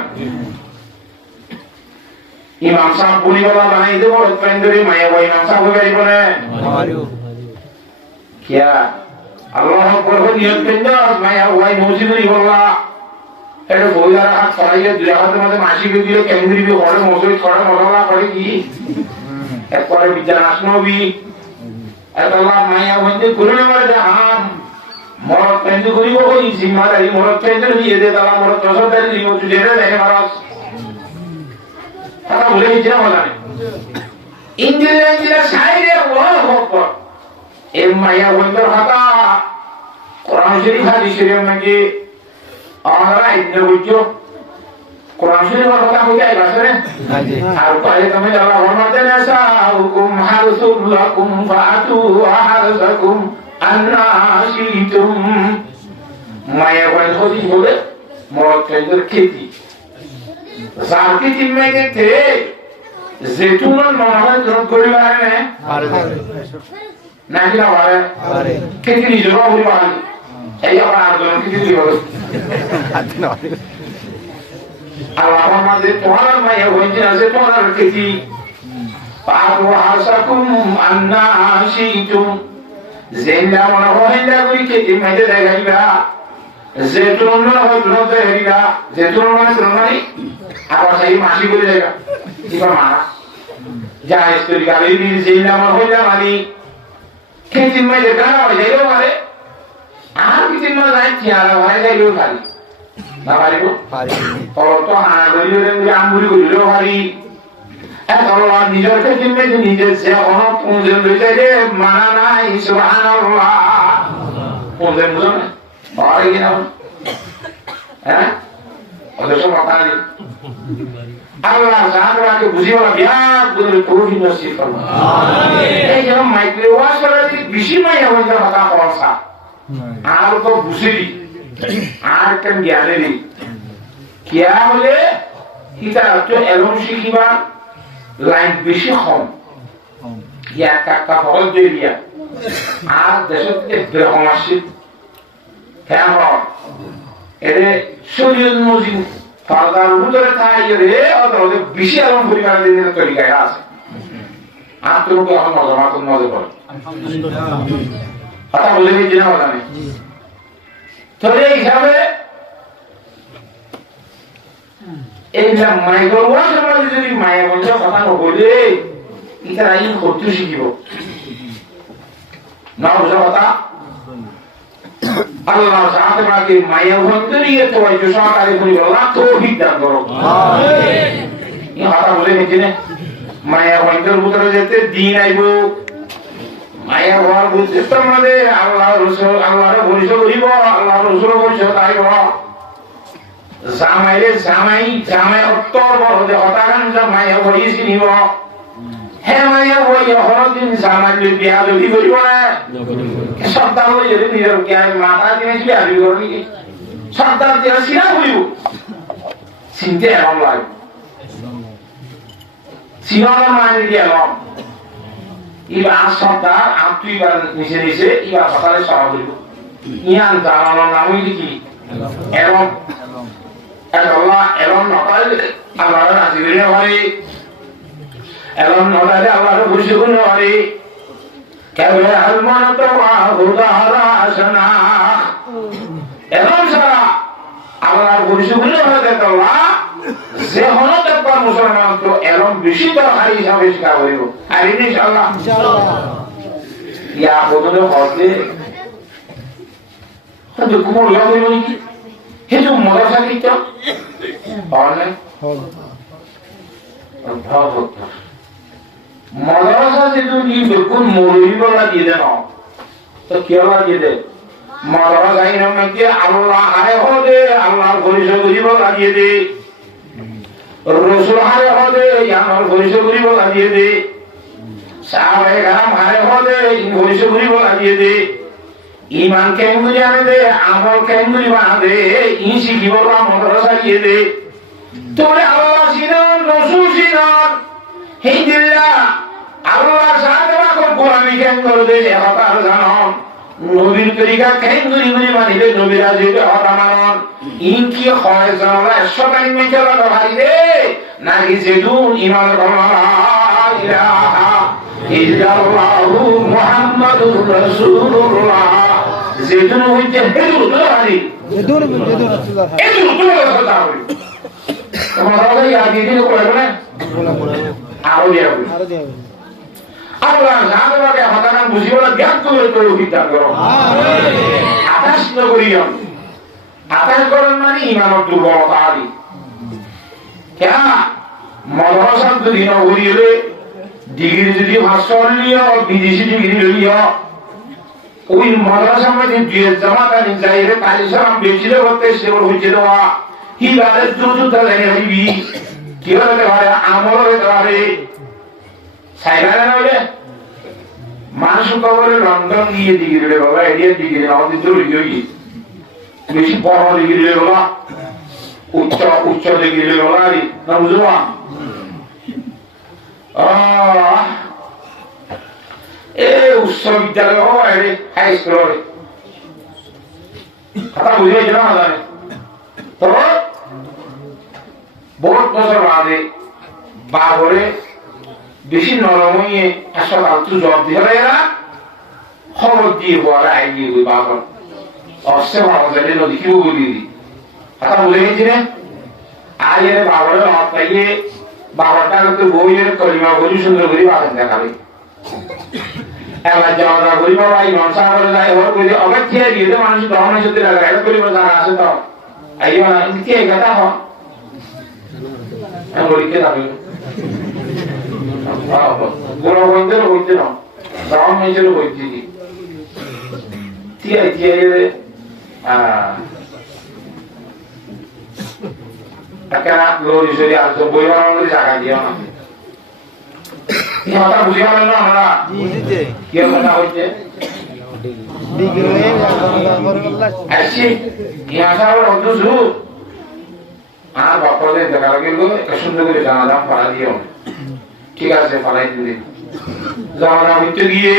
ইমাম সাহেব বলিওয়ালা বানাই দেব রত্নেন্দ্রী মায়া ভাই ইমাম সাহেব হয়ে গেল না क्या আল্লাহ করব নিয়ত কেন মায়া ভাই মসজিদই বললা এটা বইদার হাত ছড়াইয়ে দুই হাতের মধ্যে মাসি দিলে কেন্দ্রী বি ঘরে মসজিদ ছড়া মশলা করে কি একবারে বিচার আসনবি এত আল্লাহ মায়া ভাই করে নেবার আম মরত কেন্দ্র করিব কই জিম্মাদারি মরত কেন্দ্র নিয়ে দে তালা মরত দশদারি দিব তুই যেটা দেখে মারাস কথা বলে দিচ্ছি না বলা ইঞ্জিনিয়ার সাইডে ওয়াল হক এর মায়া বন্ধর হাতা কোরআন শরীফ হাদিস শরীফ নাকি আমরা ইবনে বুঝছো কোরআন শরীফের কথা কইতে আইবাসরে আর কয়ে তুমি আল্লাহ ফরমাতে না সাউকুম হারসুল লাকুম ফাতু হারসাকুম আন্নাশিতুম মায়া বন্ধ হই বলে মরত কেন্দ্র খেতি জাতি জিম্মাইতে তে জেতুনের মহান গ্রহণ করিবার নাকি না পারে খেতি নিজের বলি পারে এই আবার আন্দোলন কিছু দিব আল্লাহ আমাদের তোমার মায়া বন্ধ আছে তোমার খেতি পাতু হারসাকুম আন্নাশিতুম জেলা মনে হয় না করি খেতি মাইতে দেখাইবা জেতুন মনে হয় তুলতে দেখাইবা জেতুন মানে তুলন মানে আবার সেই মাসি করে দেখাইবা কিবা মারা যা স্টোরি গালি দিয়ে জেলা মনে হয় না মানে খেতি মাইতে গানা হয়ে যাইও পারে আর কিছু না যাই চেয়ারা হয়ে যাইও পারি না পারিব তো হানা করি আমুরি করিলেও পারি নিজের খেতে নিজের যে অনেক পুঁজেন রয়ে যায় মানা নাই সুবহানাল্লাহ পুঁজেন বুঝো না পারে কিনা হ্যাঁ ওদের সব মাথা নেই আল্লাহ জানরাকে বুঝিওয়া বিরাট করে তৌফিক নসিব করুন এই যেমন মাইক্রো ওয়াশ করে বেশি মাইয়া হইতে কথা পড়সা আর তো বুঝিলি আর কেন জ্ঞানেরই কিয়া হলে ইটা তো এলম শিখিবা লাইন বেশি কম ইয়া কাকা হল দেরিয়া আর দেশের গ্রহণ আসছে কেমন এরে শরীর মজিদ ফাদার ভিতরে তাই রে ওদের বেশি আলম পরিমাণ দিনের তরিকায় আছে আর তুমি এখন মজা মাতুন মজা করে কথা বলে দিয়েছি না বলা নেই তাহলে এই হিসাবে এই যে মাইক্রো ওয়াশ আমরা যদি মায়া বলছে কথা নকলে এটা আইন করতে শিখিব না বুঝা কথা আল্লাহ সাথে বাকি মায়া বলতে নিয়ে তো এই সরকারি পরিবার তৌফিক দান করো আমিন এই কথা বলে নিতে না মায়া বন্ধের ভিতরে যেতে দিন আইবো মায়া ঘর বুঝতে তোমাদের আল্লাহ রাসূল আল্লাহর পরিচয় করিব আল্লাহ রাসূলের পরিচয় আইব জামাইরে জামাই অত্তর বড় যে হতাকান জামাই হইছি নিব হে মাইয়া বই হরদিন জামাইলে বিয়া যদি করিব না সপ্তাহ হই যদি নিজের জ্ঞান মাথা দিনে বিয়া দিব করবি সপ্তাহ দিয়ে সিনা করিব চিন্তা এমন লাগে সিনার মানে দিয়ে এমন ইবা সপ্তাহ আত্মীয়বার নিচে নিচে ইবা সকালে সভা করিব ইয়ান জানানোর নামই কি এমন Allah elon notal Allah nasibine wari elon notale Allah bushukun wari kabe alman tawa hudara asana elon sara Allah bushukun wari Allah যে হলো দেখবার মুসলমান তো এরম বেশি দরকারি হিসাবে শিকার হইব আর ইনশাআল্লাহ ইয়া বদলে হতে হয়তো কুমোর লাভ হইব নাকি হেতু মরাসা কিটা অনেক মরাসা যেটু কি বেকুন মরুই বলা দিয়ে দেন তো কি বলা দিয়ে দে মরাসা ইনকে আল্লাহ আরে হদে আল্লাহর পরিচয় করিব লাগিয়ে দে রসুল হারে হদে ইয়ানোর পরিচয় করিব লাগিয়ে দে সাহাবায়ে কেরাম হারে হদে পরিচয় করিব লাগিয়ে দে ইমান কেঙ্গুরি আনে দে আমল কেঙ্গুরি বানা দে ই শিখিব মদরসা দিয়ে দে তোরে আল্লাহ সিনান রসুল সিনান হেই দিল্লা আল্লাহ সাথে রাখো গোলামি কেন করে দে কথা জানন নবীর তরিকা কেঙ্গুরি গুরি মানিলে নবীরা যেটা কথা মানন ইন কি হয় জানলা 100 টাইম মেচলা ভাই দে নাকি যেদুন ইমান লা ইলাহা ইল্লাল্লাহু মুহাম্মাদুর রাসূলুল্লাহ যেদুন হইতে হেদুন তো হারি যেদুন রাসূলুল্লাহ হেদুন তো কথা হবে তোমার আগে আগে দিন করে না আরো দিয়ে আল্লাহ জানবাকে হতাকান বুঝিওলা জ্ঞান করে করে উঠিতা করো আমিন আকাশ নগরিয়ম আকাশ করেন মানে ইমানত দুর্বলতা আদি কেন মদরসা যদি নগরিলে ডিগ্রি যদি ভাষণ লিও বিদেশি ডিগ্রি লিও ওই মদরসা মধ্যে দুই জামাতা নিজাইরে তালিসাম বেচিলে করতে সেবল হইছে দেওয়া কি বারে দুদুতা লাগে হইবি কি হতে পারে আমল হতে পারে সাইবারে না হইলে মানুষ কবরে লন্ডন গিয়ে ডিগ্রি বাবা এরিয়া ডিগ্রি আমাদের জরুরি হই বেশি বড় ডিগ্রি বাবা উচ্চ ডিগ্রি বাবা না বুঝবা উচ্চ বিদ্যালয় হয় হাই স্কুল কথা বুঝে না জানে তো বহুত বছর বাদে বাবরে বেশি নরম হয়ে আসলে একটু জব দিয়ে এরা খবর দিয়ে বলে আইগিয়ে ওই বাবর অবশ্য ভালো জানে নদী কি বলি কথা বুঝে গেছি না আর এর বাবরের হাত পাইয়ে বাবারটা তো বইয়ের কলিমা বলি সুন্দর করে বাগান দেখাবে এবার যাওয়া করি বাবা এই নমসা করে যায় ওর করি অবাক খেয়ে দিয়ে মানুষ দহন সত্যি লাগে এটা করিব যারা আছে তো আইবা কে কথা হ আমি বলি কে যাবে গোড়া বইতে না দহন হয়েছিল বইতে কি টিয়াই রে একটা লোরি সরি আর তো বই বানানোর জায়গা দিও না কথা বুঝে পারলেন না আমরা কি কথা হচ্ছে আসছি ইহাসার অদ্ভুত আর বাপরে দেখা গেল একটা সুন্দর করে জানালাম পাড়া দিও ঠিক আছে পাড়াই দিলে জামালা হইতে গিয়ে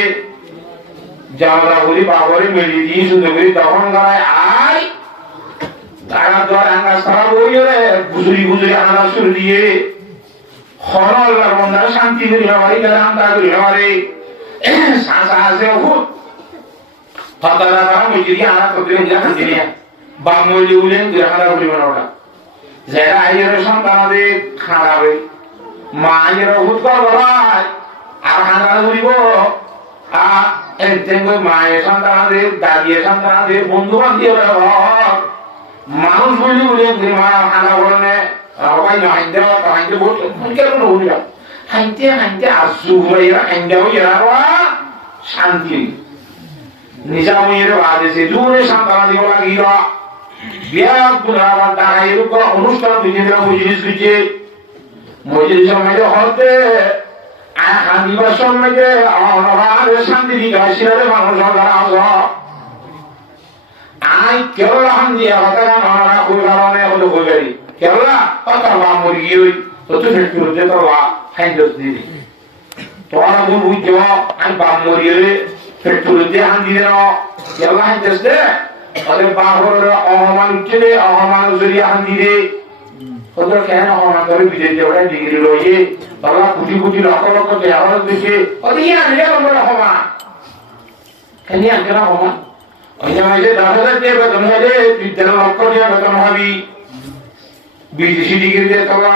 জামালা বলি বাবরে মেলি দিয়ে সুন্দর করে তখন গায় আয় তারা ধর আঙ্গা সারা বই বুঝুরি আনা শুরু দিয়ে খরলার বন্ধার শান্তি করি হবারি রামদা করি হবারে সাসা আছে বহুত ফাতারা তারা মজুরি আনা করতে যা শান্তি নিয়ে বা মজুরি উলেন গ্রামারা করি বানাওটা যারা আইয়ের সন্তানদের খাড়াবে মা আইয়ের বহুত করবাই আর হাঙ্গা করিব আর একদিন মায়ের সন্তানদের দাদির সন্তানদের বন্ধু বান্ধব মানুষ বললি বলে মা হাঙ্গা বলে সবাই হাইতে হাইতে বহুত কেন হইলা হাইতে আসু হইরা হাইতে হইরা শান্তি নিজা হইরা বাদেছে দূরে সন্তান দিব লাগিরা বিয়া গুনাবান টাকা এরকম অনুষ্ঠান দুনিয়া মজলিস হইছে মজলিসের মধ্যে হতে আর হাদিবার সঙ্গে আমার শান্তি দিতে হয় সিরাজে মানুষ যারা আস আই কেবল হান্দি কথা আমরা কই কারণে হলো কইবারি কেবলা কথা মুরগি হই তো তুই ফেট করতে তো হাইন্দস দিবি তোরা বল বুঝ আমি বাম মরিয়ে ফেট করতে হান্দি দেন কেবলা হাইন্দস দে আরে বাহর অহমান উঠে অহমান জরিয়া হান্দি রে ওদের কেন আমার করে বিদেশে ওরা ডিগ্রি রয়েছে তারা কোটি কোটি লক্ষ লক্ষ দেওয়ার দিচ্ছে ওদের আনলে আমরা হমা কেন আনকে না হমা ওই যে 10,000 দিয়ে বেতন হলে 13 লক্ষ দিয়ে বেতন হবি বিদেশি ডিগ্রি দিয়ে তোরা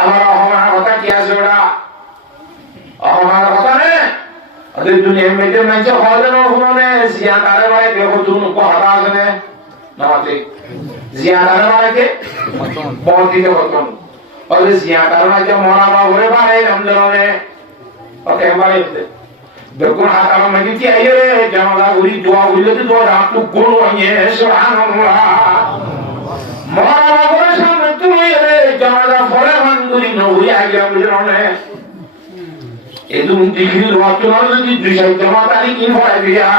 আমার হমার কথা কি আছে ওরা হমার কথা নেই ওদের দুনিয়ার মেয়েদের মানুষের হওয়া যেন শুনে জিয়া তারে মারে দেখো তুমি কথা আছে না নামাতে জিয়া তারে মারে কে বন্দিতে হতন ওদের জিয়া তারে মারে মরা বাবুরে বাড়ে রমজানে ওকে মারে দেখুন হাতার মধ্যে কি আইয়ে রে জামালা উড়ি দোয়া উড়লে তো দোয়া রাত গুণ হইয়ে সুবহানাল্লাহ মরা বাবুরে সামনে তুমি রে জামালা ফলে ভাঙ্গুরি নহুই আইয়া বুঝরনে এদুম ডিগ্রি রচনার যদি 200 জমা তারি কি হয় দিয়া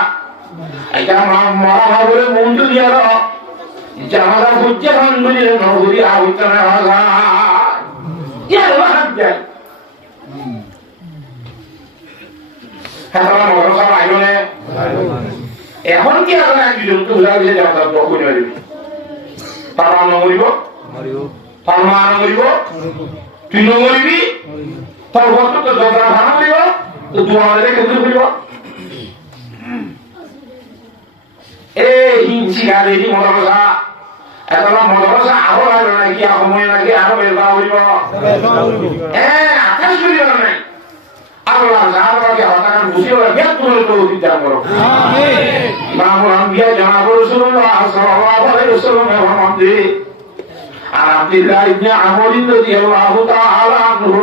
এটা মরা বাবুরে মন্দির দিয়া জামালা হচ্ছে ভাঙ্গুরি নহুই আউতনা হাজা ইয়া রাহাজ্জা এখন মরসা আইনে এখন কি আপনারা একজন তো বুঝা গেছে জামালা তো কই নেবে তারা নমরিব তারমা নমরিব তুই নমরিবি তোর বস্তু তো দরকার ভাঙা দিব তো তোমাদের কেন্দ্র করিব এই হিংসি গাড়ি মদরসা এখন মদরসা আরো লাগবে নাকি সময় নাকি আরো বের করা করিব আকাশ করিব নাই আল্লাহ যাহাকে হতাকান বুঝিও বেদ করে তো উদ্ধার করো আমিন ইমামুল আম্বিয়া জনাব রাসূলুল্লাহ সাল্লাল্লাহু আলাইহি ওয়াসাল্লামের ফরমানটি عن عبد الله بن عمرو رضي الله تعالى عنه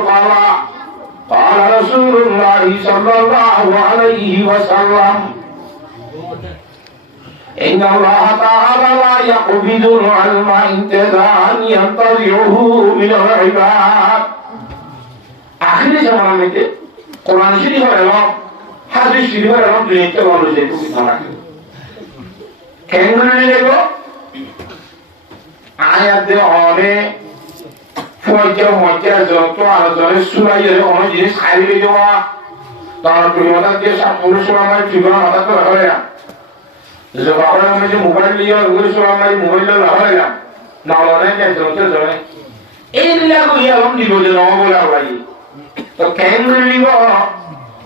قال رسول الله صلى الله عليه وسلم إن الله تعالى لا يقبض العلم انتزاعا ينتزعه من العباد آخر زمان में कुरान शरीफ और हादीस शरीफ और दुनिया के वालों से कुछ ना रखे केंद्र ले को আয়াত দে অনে ফয়জা যত আলোচনা শুনাইয়ে অন্য জিনিস খাইলে যাওয়া তার প্রিয়তা দিয়ে সব পুরুষ আমার জীবন হঠাৎ করে হয় না যে বাবার আমি যে মোবাইল নিয়ে ওই সময় আমার মোবাইল না হয় না না অনেক যন্ত্র জনে এই লাগো ইয়াম দিব যে ন বলা ভাই তো কেন লিব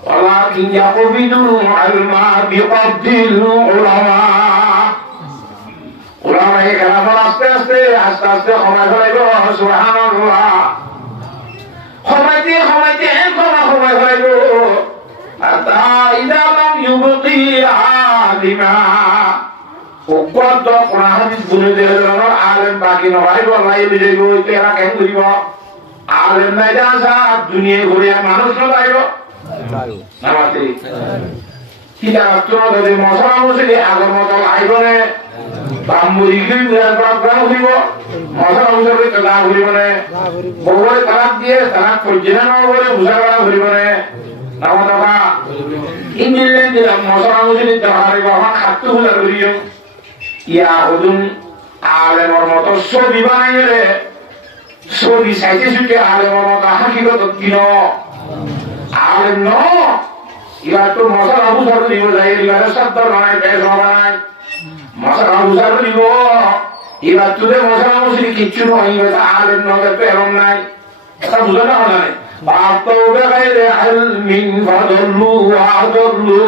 ওয়ালাকিন ইয়াকুবিদু আলমা বিকদ্দিল উলামা উলামা এই কালাম আস্তে আস্তে সময় হইব সুবহানাল্লাহ সময়তে সময় হইব আতা ইদালাম ইউবতি আলিমা ওকত কোরআন হাদিস গুনে দেওয়ার আলেম বাকি নয় বলাই বিজয় হইতে এরা কেন করিব আলেম নাই জানা দুনিয়া ঘুরে মানুষ নলাইব নামাতে কিটা তোদের মশলা মুসলি আগর মতো আইবনে বাম্বুরি গ্রাম ঘুরিব মশলা মুসলি তো গা ঘুরিবনে বউরে তালাক দিয়ে তালাক পর্যন্ত বলে বুঝা করা ঘুরিবনে নামা ইঞ্জিনিয়ার দিলাম মশলা মুসলি হারিব আমার খাদ্য বুঝা ঘুরিও ইয়া হদুন আলেমর মতো ছবি বানাইলে ছবি সাইতে সুটে আলেমর মতো হাকিগত কিন আলেম ন ইয়া তো মশলা বুঝার দিব যাই এবারে শব্দ নয় বেশ নয় মশলা বুঝার দিব এবার তুলে মশলা মুসলি কিচ্ছু নয় এবার আলেম নয় তো এরম নাই এটা বুঝা না হয় বাতো বেগাইরে আলমিন ফাদল্লু আদল্লু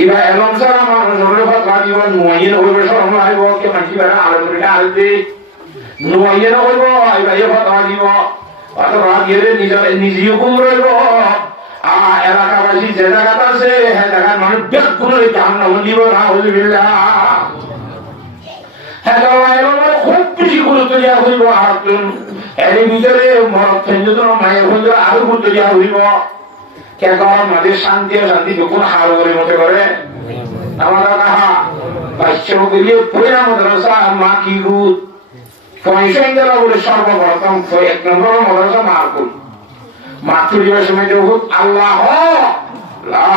এবার এলম সারা মানুষের কথা দিব নয় হইবে সরম লাগব কে মানছি বেড়া আলেম করে আলতে নয় হইব এবার এ কথা দিব অথবা গেলে নিজে হুকুম রইব এলাকাবাসী যে জায়গাত আছে সে জায়গার মানুষ বেদ করে জাহান্নাম দিব না হইবিল্লাহ খুব বেশি গুরুত্ব দেওয়া হইব আহাতুন এর ভিতরে মরদ ফেঞ্জন মায়ের হইল আরো গুরুত্ব দেওয়া হইব কেমন মাদের শান্তি যখন হার করে মতে করে আমার কাহা বাচ্চ করিয়ে পয়লা মাদ্রাসা মা কি গুদ পয়সা গেলা বলে সর্বপ্রথম 1 নম্বর মাদ্রাসা মার করি মাতৃদিবস সময় যখন আল্লাহ লা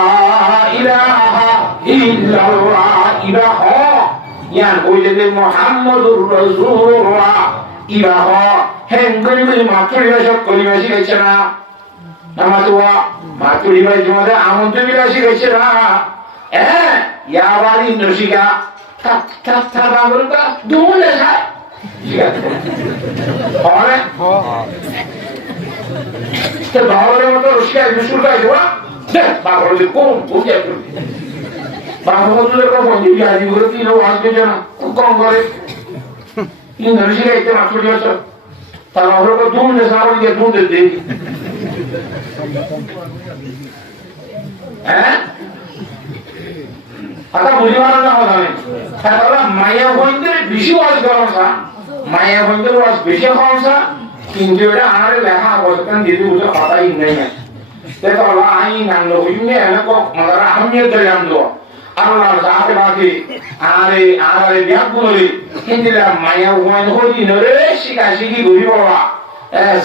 ইলাহা ইল্লাল্লাহ ইলাহ ইয়ান কইলে মুহাম্মাদুর রাসূলুল্লাহ ইলাহ হেঙ্গলি মাতৃদিবস করিবাসী গেছে না নামাজওয়া মাতৃদিবস মধ্যে আমন্ত্রণবিলাসী গেছে না ইয়াবারি নসিকা থাক বাবুরকা দুলে যায় ঠিক আছে হবে তো বাবরের মতো রসিয়া বিশুর গায়ে দেওয়া বাবর যে কোন বুঝে বাবুদের কথা বলি আজ করে কি লোক আসবে না খুব কম করে ইন্দোনেশিয়া একটা মাত্র দিয়েছ তারা হলো দুধ সাবল দিয়ে দুধ দিই হ্যাঁ आता बुझे वाला ना होता है তাহলে মায়া বন্ধের বেশি ওয়াজ করা মায়া বন্ধের ওয়াজ বেশি করা কিন্তু এটা আরে লেখা অবস্থান দিতে বুঝে কথাই নাই না দেখো আল্লাহ আই নাঙ্গ হইনে এলাকো মাদার আহমিয়ত দিলাম তো আল্লাহ সাথে বাকি আরে ব্যাগ বলি কিন্তু মায়া ওয়াজ হই নরে শিখি গরি বাবা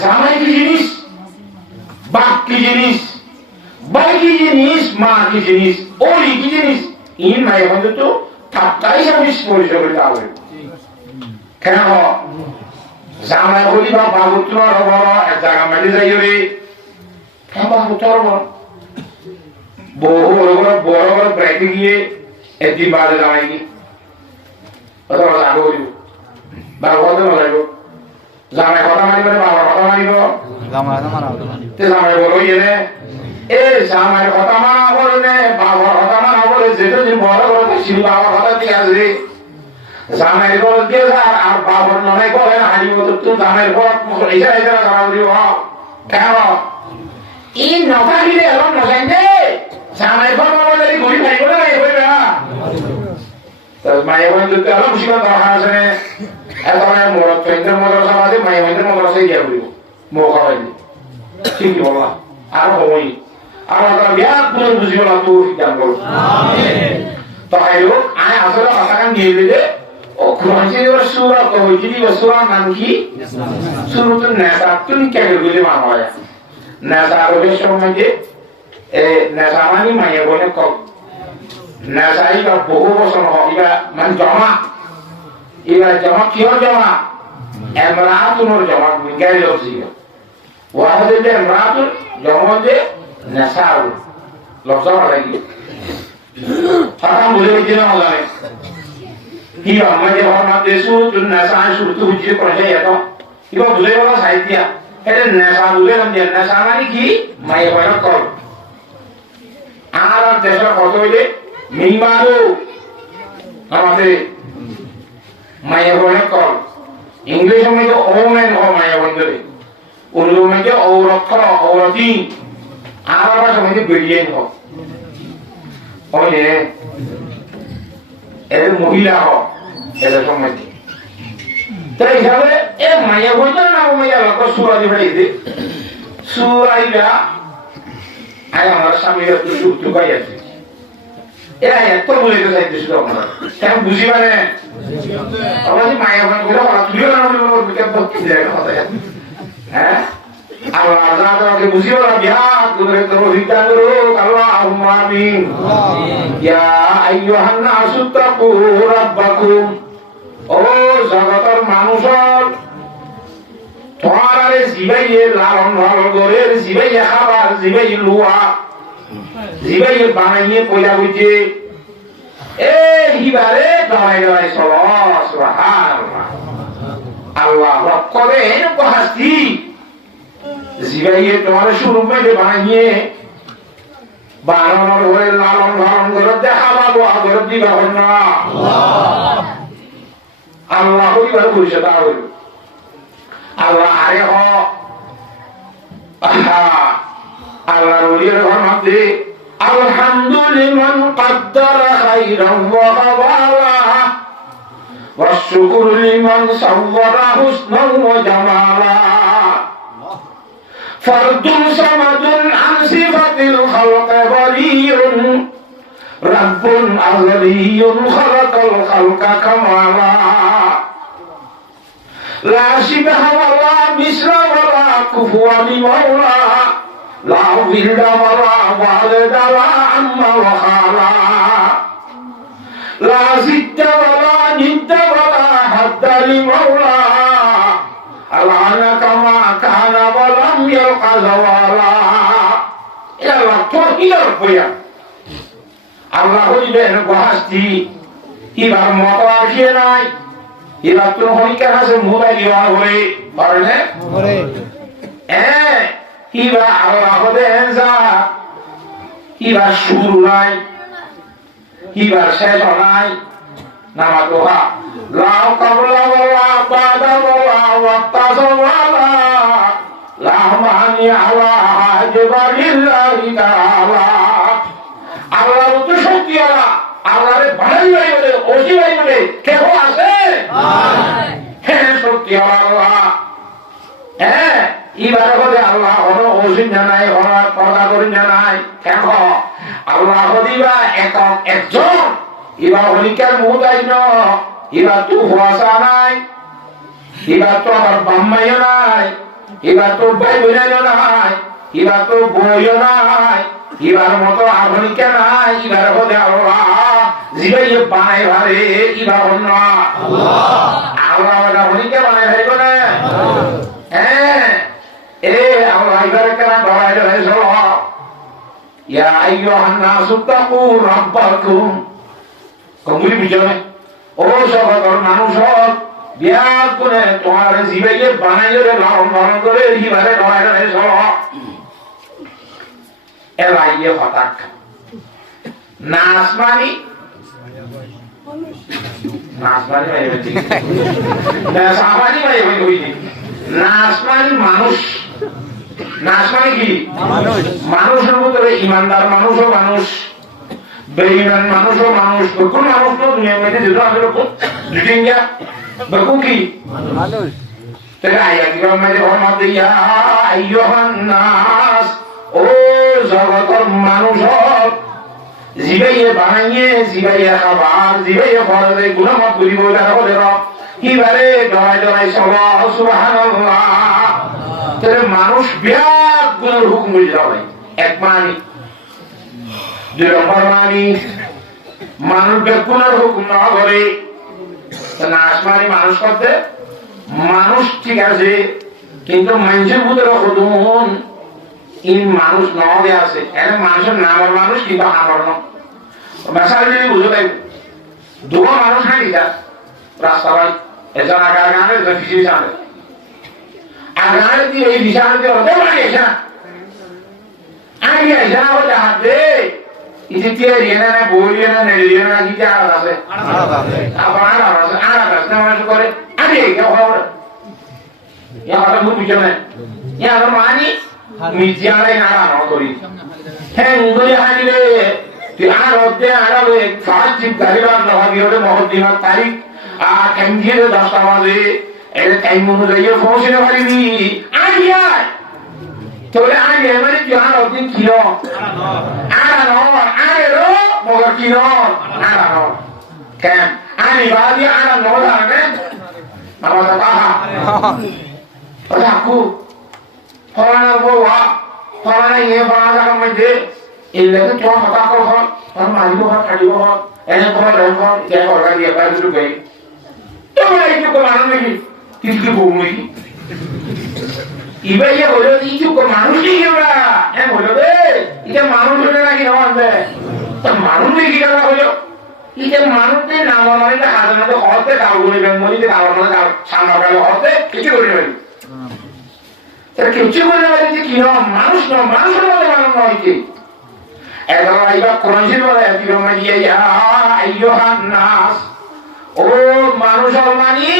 জামাই কি জিনিস বাপ কি জিনিস ভাই কি জিনিস মা কি জিনিস ওই কি জিনিস ইন মায়া বন্ধ তো থাকাই আমি পরিচয় করতে হবে কেন জামাই হলি বা বাবুত্র হব এক জায়গা মেলে যাই রে কেন বাবুত্র হব বড় বড় ব্রাইটে গিয়ে একদিন বাজে জামাই কি অথবা জাগো হইব বাবু কথা বলাইব জামাই কথা মানিব বাবার কথা মানিব জামাই বলো ইয়ে এ জামাই কথা মানা বলে বাবার কথা মানা বলে যেটা দিন বড় বড় ছিল বাবার কথা দিয়ে আসবে জামাই বল দিয়ে আর বাবার নয় করে হারি মতো তো জামাই বল ইশারা করা দিব কেন এই নকা দিলে এমন নজাইন দে জামাই বল বলে গরি ভাই বলে নাই হইবে না তো মাই বল তো এমন শিকার দরকার আছে এখন মোর কেন্দ্র মাদ্রাসা বাদে মাই কেন্দ্র মাদ্রাসায় গিয়ে বলবো মোকা হইনি ঠিক বলা আর হই আর আমরা বিয়াত করে বুঝিও না তো দান করো আমিন তাই হোক আয় আসলে কথাটা নিয়ে দিলে ও কোরআনের সূরা কইছি সূরার নাম কি সূরাতুন নাসা তুমি কে বলে মানা হয় নাসা এর সম্বন্ধে নাসা মানে মাইয়া বলে কম নাসা এটা বহু বছর হবে মানে জমা এবার জমা কি হয় জমা ইমরাতুর জমা গায় লফজি ওয়াহাদে ইমরাতুর জমা যে নাসাউ লফজা লাগি হারাম বলে দিন না কি আমাদের ভাবনা দেশু তুন নাসা শুরু হচ্ছে পড়ে এত ইবা বলে বলা সাহিত্য এটা নাসা বলে নাম দেন নাসা মানে কি মাই বয়ন কর আর দেশের কত হইলে মিমারু আমাদের মাই বয়ন কর ইংলিশ মধ্যে ওমেন ও মাই বয়ন করে উর্দু মধ্যে ঔরত ঔরতি আর ভাষা মধ্যে বেরিয়ে হোক ওই এর মহিলা হোক এদের সময় তাই হিসাবে এ মাইয়া বইটার নাম মাইয়া লোক সুরা দিবে সুরাইরা আয় আমার স্বামীর একটু সুখ টুকাই আছে এরা এত বলিতে চাইতে শুধু আপনারা কেন বুঝি মানে অবশ্যই মাইয়া বই বলে ওরা তুলিও না বলে বলবো বিকেল ভক্তি যায় না হ্যাঁ Allah azza wa buziyo la biha kudret rohita guru Allahumma amin ya ayyuhan nasu taqu rabbakum o jagatar manusor তোমারে জিবাইয়ে লালন পালন করে জিবাইয়ে খাবার জিবাইয়ে লুয়া জিবাইয়ে বানাইয়ে পয়দা হইছে এ হিবারে দাঁড়াই দাঁড়াই চলো সুবহানাল্লাহ আল্লাহ রক্ষে এরকম হাসি জিবাইয়ে তোমার শুরু পেলে বানিয়ে বানানোর ঘরে লালন পালন করে দেখাবা দোয়া করে দিবা না আল্লাহ পরিবার করেছে তা হইল আল্লাহ আরে হ আল্লাহর ওলির ঘর মধ্যে আলহামদুলিমান কাদ্দারা খাইরান ওয়া কাবালা ওয়া শুকরু লিমান সাওয়ারা হুসনান ওয়া জামালা فرد صمد عن صفة الخلق بريء رب أزلي خلق الخلق كمالا لا شبه ولا مثل ولا كفوا لمولى لا ولد ولا والد ولا عم وخالا لا زد ولا ند ولا حد لمولى الآن كما كان ولم يلقى زوالا يا الله توحيد ربيا الله হইবেন বহাস্তি ইবার মত আসে নাই এবার তো হরিকার কাছে মোবাইল ইয়া করে পারলে করে এবার আল্লাহ দেন যা এবার শুরু নাই এবার শেষ নাই নামা দোহা লাউ কাবলা ওয়া বাদা ওয়া ওয়াক্তাযা ওয়ালা লাহমানি আলা হাজবালিল্লাহি তাআলা আল্লাহ তো শক্তি আলা আল্লাহরে বাড়াই বলে ওজি ভাই বলে কেউ আছে হ্যাঁ শক্তি আল্লাহ এবারে বলে আল্লাহ হলো ওজি জানাই হওয়ার পর্দা করি জানাই কেন আল্লাহ দিবা একক একজন এবার হলিকার মুদাই ন এবার তো হুয়াশা নাই এবার তো আমার বাম্মাইও নাই এবার তো ভাই বোনাইও নাই এবার তো বইও নাই এবার মতো আধুনিকা নাই এবার হলে আল্লাহ জিবাই বানাই ভারে এবার অন্য আল্লাহ আধুনিকা বানাই ভাই না হ্যাঁ আল্লাহ এবার কেন ধরাই ধরে চলো ইয়া আইয়ুহান নাসু তাকু রাব্বাকুম কমুলি বিজয় ও সবার মানুষ বিয়ার করে তোমার জিবাইয়ে বানাইলে লালন পালন করে হিবারে ধরাই ধরে চলো এলাইয়ে হতাক নাসমানি মানুষ নাসমানি কি মানুষের মধ্যে ইমানদার মানুষও মানুষ বেঈমান মানুষও মানুষ কোন মানুষ তো দুনিয়ার মধ্যে যেটা আছে রকম দুটিঙ্গা বকু কি মানুষ তাই আয়াত মধ্যে ফরমান দিয়া আইয়ুহান নাস ও জগতের মানুষ জিবাইয়ে বানাইয়ে জিবাইয়ে খাবার জিবাইয়ে ফরজে গুনাহত করিব তারা বলে কিবারে ডরাই ডরাই সবা সুবহানাল্লাহ তাহলে মানুষ বিরাট গুণের হুকুম বুঝে যাবে এক মানি দুই নম্বর মানি মানুষ বেগুনের হুকুম না করে নাশ মানি মানুষ করতে মানুষ ঠিক আছে কিন্তু মানুষের ভিতরে হুকুম ইন মানুষ নবে আছে এখানে মানুষের নামের মানুষ কিন্তু আমার ন বেসার যদি বুঝে দেয় দুটো মানুষ হাঁটি যা রাস্তা ভাই এজন আগার গানে এজন পিছিয়ে সামনে আগানে দিয়ে এই দিশানে দিয়ে হতে পারে এসা আগে এসা হতে হাতে ইতি দিয়ে রিয়েনা না বইয়ে না নেলিয়ে না কি আড়াত আছে আবার আড়াত আছে না মানুষ করে আগে কেউ খবর ইয়ার মুখ পিছনে ইয়ার মানি মিজিয়ারে না না করি হ্যাঁ উদয় হারিলে তুই আর হতে আড়ালে ফাঁসি গাড়িবার নভাবি হলে মহদ্দিমার তারিখ আর ক্যাঙ্গিরে 10টা বাজে এর টাইম অনুযায়ী পৌঁছে পারিনি আগে আয় তোরে আগে মানে তুই আর দিন কিন আরে রো মগর কিন কেন আনি বাদি আর নধানে আমাদের বাহা ওটাকু ফলানা বউয়া ফলানা ইয়ে ফলানা জায়গার মধ্যে এলাকা তোমার হতা কর তার মারিব হয় কাটিব হয় এনে কর রেকর্ড কে করগা দিয়ে পাই দুটো গই তোমরা এইটুকু মানুষ নাকি কিছু বউ নাকি ইবাইয়া বলে এইটুকু মানুষ কি আমরা হ্যাঁ বলো রে এটা মানুষ হলে নাকি হবে তা মানুষ নাকি কথা হলো এটা মানুষের নাম মানে হাজার হতে কাউগুলি বেঙ্গলিতে কাউর মানে সামনে গেলে হতে কিছু করি পারি তারা কিছু করে পারি যে কি মানুষ নয় মানুষের মধ্যে মানুষ নয় কি এবার এবার কোরআন শরীফ বলে আইয়ুহান নাস ও মানুষ মানে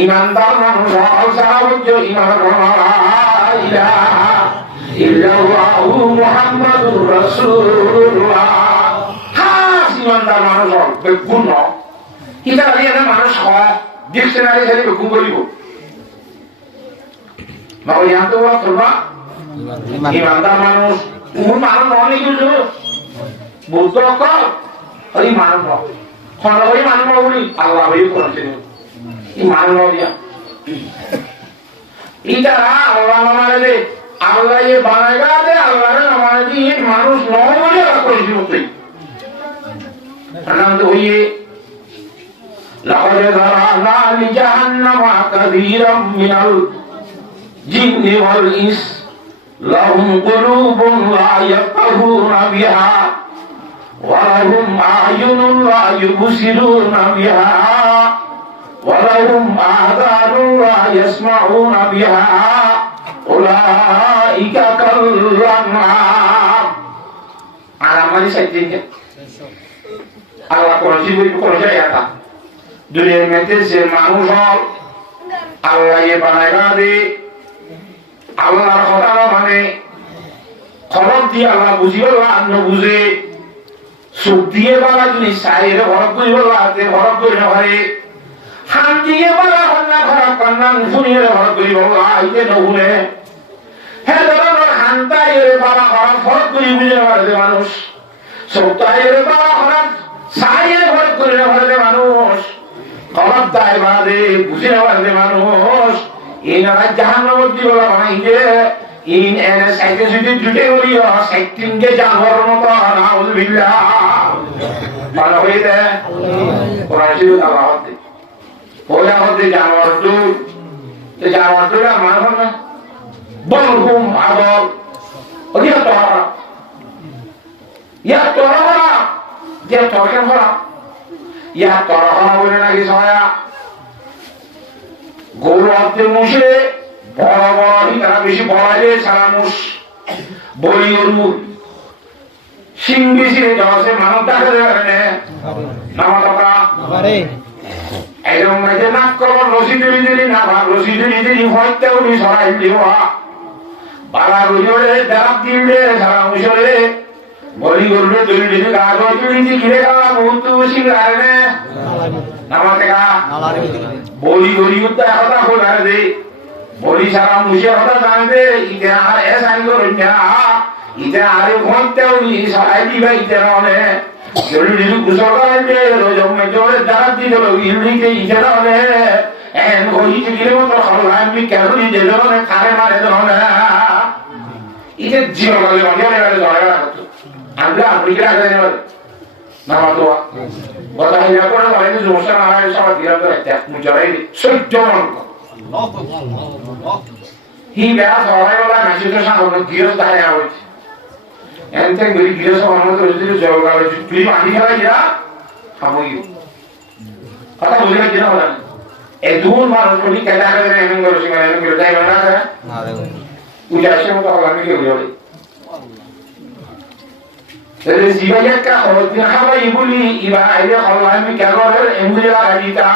ইমানদার মানুষ সাহাবজ্য ইমান লা ইলাহা ইল্লাল্লাহু মুহাম্মাদুর রাসূলুল্লাহ খাস ইমানদার মানুষ বেগুন কিটা দিয়ে মানুষ হয় ডিকশনারি থেকে বেগুন করিব মাগো জানতো বলা তোমরা ইমানদার মানুষ কোন মানুষ নয় কিছু বুঝতে কর ওই মানুষ নয় খন্ড করে মানুষ নয় বলি আল্লাহ হয়ে করেছেন এই মানুষ নয় দিয়া এটা আল্লাহ মানে দে আল্লাহ এ বানাইবা দে আল্লাহ মানে দিয়ে মানুষ নয় বলে করেছিল তুই আনন্দ হইয়ে لقد ذرأنا لجهنم كثيرا من الجن والإنس لهم قلوب لا يفقهون بها ولهم أعين لا يبصرون بها ওয়ালাহুম আযানুন লা ইয়াসমাউনা বিহা উলাইকা কাল্লানাম। আর আমাদের সাইতে আল্লাহ কোন জায়গাটা দুনিয়ার মধ্যে যে মানুষ হল আল্লাহ বানাইবা দে আল্লাহর কথা মানে খবর দিয়ে আল্লাহ বুঝিও আর বুঝে চোখ দিয়ে বলা জিনিস চাইরে ঘরত করিব হাতে ঘরত করি নপারে হান দিয়ে বলা কন্যা ঘরত কন্যা শুনিয়ে ঘরত করিব আইতে নুশুনে হে ধরনের হানতাই বাবা ঘরত ঘরত করি বুঝে পারে মানুষ চোখটাই বাবা ঘরত চাইরে ঘরত করি নপারে মানুষ ঘরত তাই বাদে বুঝে পারে মানুষ এই নারা জাহান্নামত দি বলা বানাইছে ইন এনে সাইতে যদি জুটে বলিও সাইটিংকে জানবর মতো নাউযুবিল্লাহ ভালো হইছে কোরআন শরীফ আল্লাহ হতে ওলা হতে জানবর তো জানবর তো মানুষ না বলহুম আদল ওদিকে তোরা ইয়া তোরা যে তোরকে ভরা ইয়া তোরা বলে নাকি সয়া গরু হতে মুশে বড় বড় তারা বেশি বড়াইলে সারা মুশ বলি গরু সিং বেশি যাওয়াছে মানব দেখা যাবে নামা টাকা এরকম যে নাক করবার রসি দিলি দিলি না ভাব রসি দিলি দিলি হয়তো উনি সরাই দিওয়া বালা গুজরে দাঁত দিলে সারা মুশরে বলি গরুরে দিলি দিলি গাছ দিলি ঘিরে গেলা বহুত সিং আরে নামা টাকা বলি গরি উত্তর কথা খোলা দে বলি সারা মুশে কথা জানবে ইতে আর এস আইন করুন না ইতে আরে হইতে উনি সরাই দিবা ইতে নলে যদি দিলু কুসরকার দে রোজম মে জোরে দাঁত দিল ইলনিকে ইতে নলে এন ওই জিগিরে মতো হল্লা আমি কেরুনি দে নলে কারে মারে নলে ইতে জীবনকালে মানে মানে ধরে রাখতো আমরা আফ্রিকা আগে না মাতো বড় হইয়া পড়া মানে জোশা না হয় সব দিরা তো একটা মুজারাই সত্য মনক হি বেয়া সবাই বলা মেসেজ সামনে গিরস দাঁড়িয়ে আছে এনতে গরি গিরস সামনে তো যদি জলগা হচ্ছে তুই পানি খাওয়া যা খামই কথা বুঝে কি না বলেন এই দুন মানুষ কোনি কেদা করে এমন করে সিমানে এমন করে যাই না না দেখো পূজা আসে মতো আমি কি বলি এই জীবনের কা হতে খাওয়াই বলি ইবা আইরে আল্লাহ আমি কেন করে এমবিলা আইতা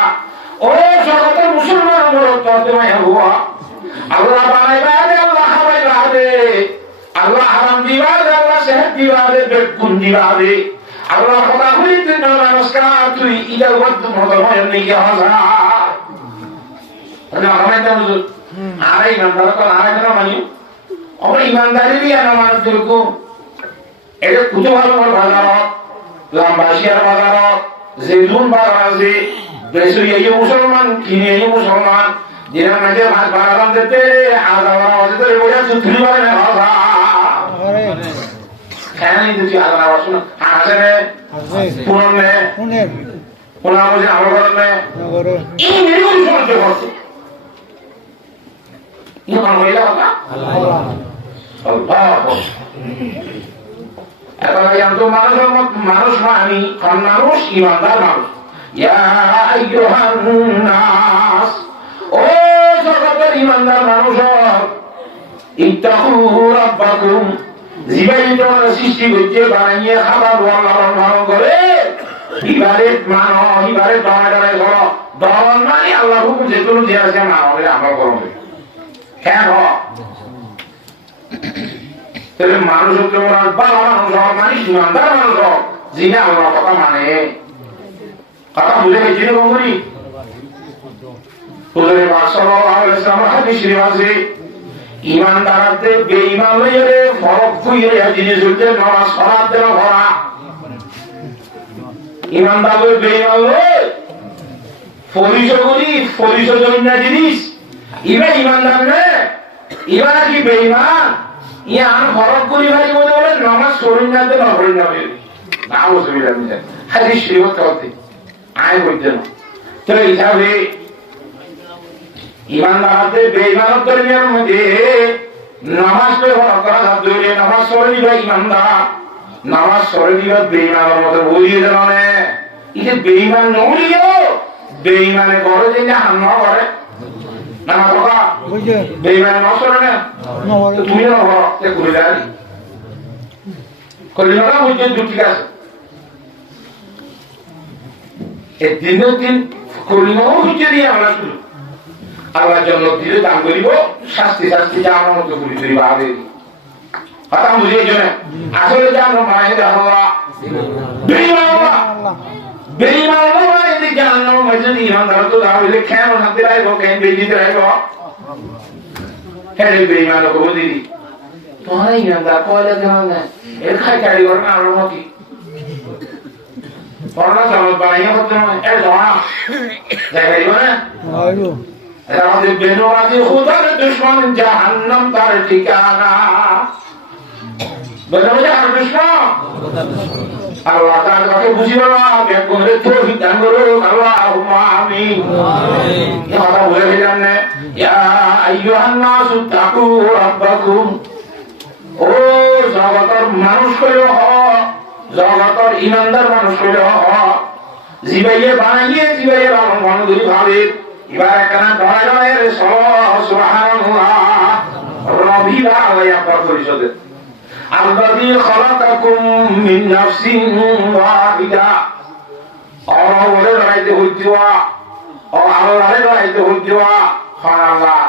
ও জগতের মুসলমান বড় ততময় হুয়া আল্লাহ বানাইবা দে আল্লাহ হাওয়াইবা দে আল্লাহ হারাম দিবা দে আল্লাহ সেহত দিবা দে বেকুন দিবা দে আল্লাহ খোদা হইতে না নমস্কার তুই ইলা ওয়াদ মতময় নিকে হাসা মানে আমায় তো আরে ইমানদার তো আরে না মানি আমরা ইমানদারি দিয়া না মানুষ দেখো এটা কুতো ভালো বাজার লাম্বাসিয়ার বাজার জেদুন বাজার আছে দেশে এই মুসলমান কিনে এই মুসলমান দিনের মধ্যে ভাত বানালাম দিতে আলাদা আছে তো বড় সুতলি বারে না বাবা কেন এই দুটি আলাদা আছে না আছে রে পুরনে পুরা বলে আমার করনে এই নির্মল সহ্য করতে ইয়া হইলা বাবা আল্লাহ এখন এই তো মানুষ মানি কোন মানুষ ইমানদার মানুষ ইয়া আইয়ুহান নাস ও জগতের ইমানদার মানুষ ইত্তাকু রাব্বাকুম জীবাই তোমার সৃষ্টি করতে বানিয়ে খাবার লালন পালন করে ইবাদত মানো ইবাদত দমায় করো দমন মানে আল্লাহ হুকুম যেগুলো দিয়ে আছে মানবে আমল করবে কেন তাহলে মানুষ হচ্ছে ভালো মানুষ মানে ইমানদার মানুষ যিনি আল্লাহর কথা মানে কথা বুঝে গেছি না বন্ধুরি হুজুরে পাক সাল্লাল্লাহু আলাইহি ওয়াসাল্লাম হাদিস শরীফ আছে ইমানদারতে বেঈমান লইরে ফরক কইরে জিনিস হইতে নামাজ সালাত দেওয়া ভরা ইমানদার বেঈমান লই পরিশোধ না জিনিস ইবা ইমানদার না ইবা কি বেঈমান ইয়া আন ফরক করি ভাই বলে নামাজ পড়িন না তো না পড়িন না নাউযুবিল্লাহ মিন হাদিস শরীফ কথা আয় বলতে না তো এইভাবে ইমানদারতে বেঈমানদের নিয়ম মধ্যে নামাজ পড়া করা যাবে নামাজ পড়ে দিবা ইমানদার নামাজ পড়ে দিবা বেঈমানের মতো বলিয়ে দেবে এই যে বেঈমান নলিও বেঈমানে করে যে জাহান্নাম করে না না বাবা বুঝে বেঈমানে নসরে না তো তুমি না বড় তে করে যাই কলিনা বুঝে দুটি আছে এই দিনের দিন কলিনাও বুঝে দিয়ে আমরা শুরু আল্লাহ জন্য দিলে দান করিব শাস্তি শাস্তি জানার মতো করি করিব আগে কথা বুঝিয়ে জন্য আসলে জানো মানে আল্লাহ বেঈমান আল্লাহ বেঈমান মানে এই জানো মজে ইমানদার তো দাঁড়াইলে কেন শান্তি রাখবো কেন বেজিতে রাখবো হ্যাঁ বেঈমান লোক দিদি তোমার ইমানদার কয়লা কেন না এর খাই কারি করে না আমার মতি করোনা চালু বানাইয়া করতে না এ জমা দেখাইব না আইলো আমাদের বেনওয়াজি খুদার দুশমন জাহান্নাম তার ঠিকানা বেনওয়াজি আর দুশমন আল্লাহ তাআলা কাছে বুঝিবা বেগুনে তৌহিদ দান করো আল্লাহুম্মা আমিন ইয়া কথা বলে দিলাম না ইয়া আইয়ুহান নাসু তাকু রাব্বাকুম ও জগতের মানুষ কইও হ জগতের ইমানদার মানুষ কইও হ জিবাইয়ে বানাইয়ে জিবাইয়ে লালন পালন করি ভাবে এবার এখানে দয়ালয়ের সুবহানাল্লাহ রবিবা আলাইয়া পরিষদে আল্লাযী খালাকাকুম মিন নাফসিন ওয়াহিদা আল্লাহরে রাইতে হইতোয়া ও আল্লাহরে রাইতে হইতোয়া সুবহানাল্লাহ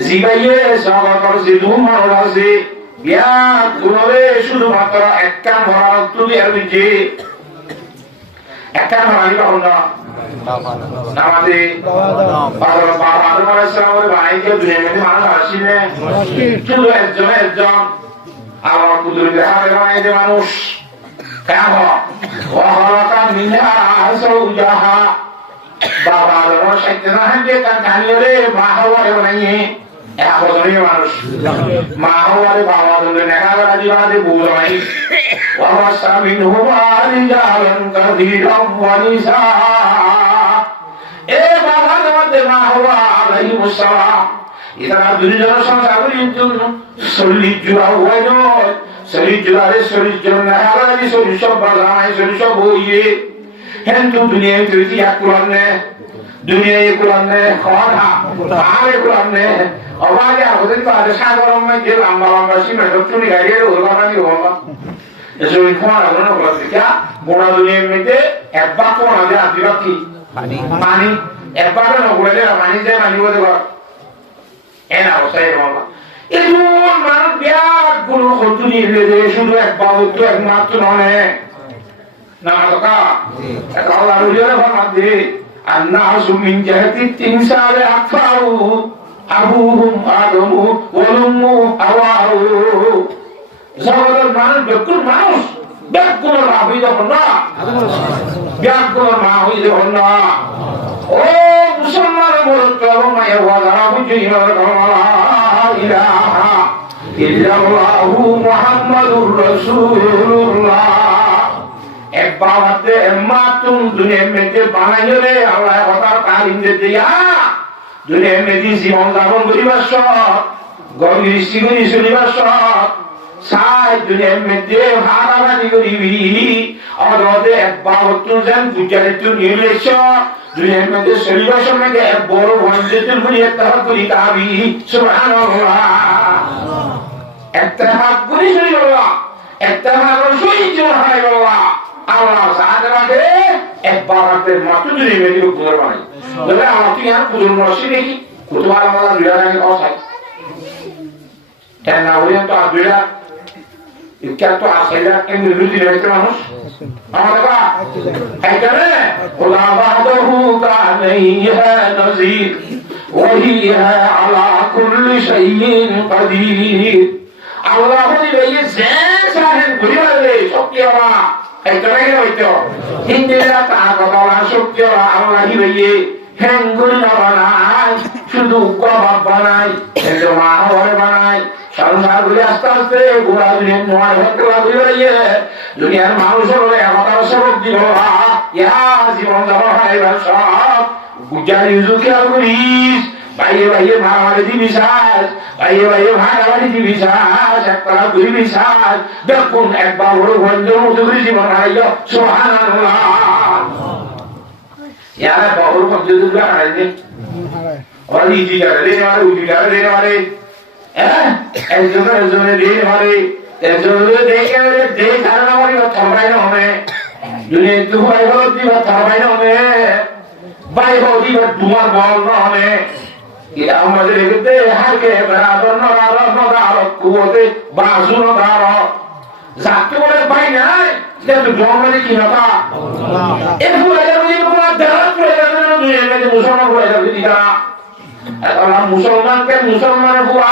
জিবাইয়ে জগতের জিদু মানুষ আছে বিয়া গুণরে শুধুমাত্র একটা ভরা তুমি আর বিজে একটা ভরানি পাবো না নামাজে বাবা আদম আলাইহিস সালামের ভাইকে দুনিয়ার মধ্যে মানুষ আসিনে শুধু একজন আমার কুদরতের হাতে বানাইছে মানুষ কেন ওয়াহলাকা মিনহা যাওজাহা বাবা আদম সাইতে না হাঁটে কানিরে মা হাওয়ারে বানাইয়ে একজনই মানুষ মা হাওয়ারে বাবা আদমে নেকা করা দিবাদে বুঝাই ওয়াসাা মিনহুমা রিজালান কাসীরাম ওয়া নিসা এ বাবা আমাদের মা হাওয়া আলাইহিস সালাম এরা দুইজন সংসারের জন্য শরীর জুড়া হয় নয় শরীর জুড়ারে শরীর জন্য হারালি শরীর সব বাজায় শরীর সব হইয়ে হেন তো দুনিয়ায় তুই এক করনে দুনিয়ায় করনে খাওয়া আরে করনে অবাগে আমাদের পাশে সাগরম যে লম্বা লম্বা সিমেন্ট চুনি গাড়িয়ে ওরবানা নিয়ে বললাম এসব খাওয়া না বলা দেখা গোড়া দুনিয়ার মধ্যে একবার কোনা দিয়ে আদিবা কি পানি একবার না বলে পানি যায় পানি বলে এনা অবস্থায় বললাম এমন মানুষ বিরাট গুলো হতো নিয়ে শুধু একবার হতো একমাত্র নয় না টাকা এটা আল্লাহ রুজের ভাষা দিয়ে الناس من جهة التمثال أكثر أبوهم آدم وأمه حواء জগতের মানুষ বেকুল মানুষ বেকুল রাবি যখন না বেকুল মা হই যখন না ও মুসলমান বলতো এবং মায়ের ওয়াজারা বুঝি ইলাহা ইল্লাল্লাহু মুহাম্মাদুর রাসূলুল্লাহ এক বাবাতে মাতুন দুনিয়ার মধ্যে বানাইলে আল্লাহ কথার তালিম দিতে দুনিয়ার মধ্যে জীবন যাপন করিবার সব গভীর শিগুনি শুনিবার সব সাই দুনিয়ার মধ্যে হারাবানি করিবি আমাদের এক বাবতুন যেন বুঝালে তুই নির্লেশ দুনিয়ার মধ্যে শরীরের সঙ্গে এক বড় ভঞ্জিতুল করি একটা করি কাবি সুবহানাল্লাহ একটা হাত করি শুনি বাবা একটা হাত শুনি জীবন হারাই বাবা আল্লাহ সাহায্য রাখে একবার হাতের মাত্র যদি মেয়েদের পুজোর বানাই বলে আমার তুই আর পুজোর মরসি দেখি কুতুবার আমরা দুইটা জানি অসাই কেন না বলি তো আর দুইটা ইচ্ছা তো আসাইরা এমনি রুজি রয়েছে মানুষ আমাদের কা এইখানে খোদা বাহদাহু কানাই হ্যায় নজির ওহি হ্যায় আলা কুল্লি শাইইন কাদির আল্লাহ বলে এই যে সাহেব ঘুরিয়ে শক্তি বাবা এইটাই হইতো হিন্দিরা তা কথা শক্তি আল্লাহই হইয়ে হ্যাঙ্গুল বানাই শুধু কবাব বানাই মা হওয়ারে বানাই সংসার ঘুরে আস্তে আস্তে ঘোরা দুনিয়ার নোয়ার হতে ঘুরিয়ে দুনিয়ার মানুষের এমতার সবক দিল ইয়া জীবন যাপন হারাইবার সব গুজারি খেয়াল করিস ভাইয়ে ভাইয়ে মারামারি দিবি শ্বাস ভাইয়ে ভাইয়ে ভাড়াবাড়ি দিবি শ্বাস একতলা ঘুরিবি শ্বাস দেখুন একবার বড় ভঞ্জের মতো করে জীবন হারাইল সুবহানাল্লাহ यार बहुत कुछ जो दूसरा है और इजी कर लेने वाले उजी कर लेने वाले ऐसे में देने वाले ऐसे में देखे वाले देख करने वाले वो थोड़ा ही ना हमें दुनिया दुआई होती वो थोड़ा ही ना हमें बाई होती वो दुआर बॉल ना हमें ये हमारे लेते हर के बराबर ना डालो कुवोते बाजू ना डालो जाते वाले बाई ना जब जॉन की ना था एक पूरा जब मुझे पूरा दर्द पूरा जब दुनिया में मुसलमान पूरा जब दिखा और मुसलमान के मुसलमान हुआ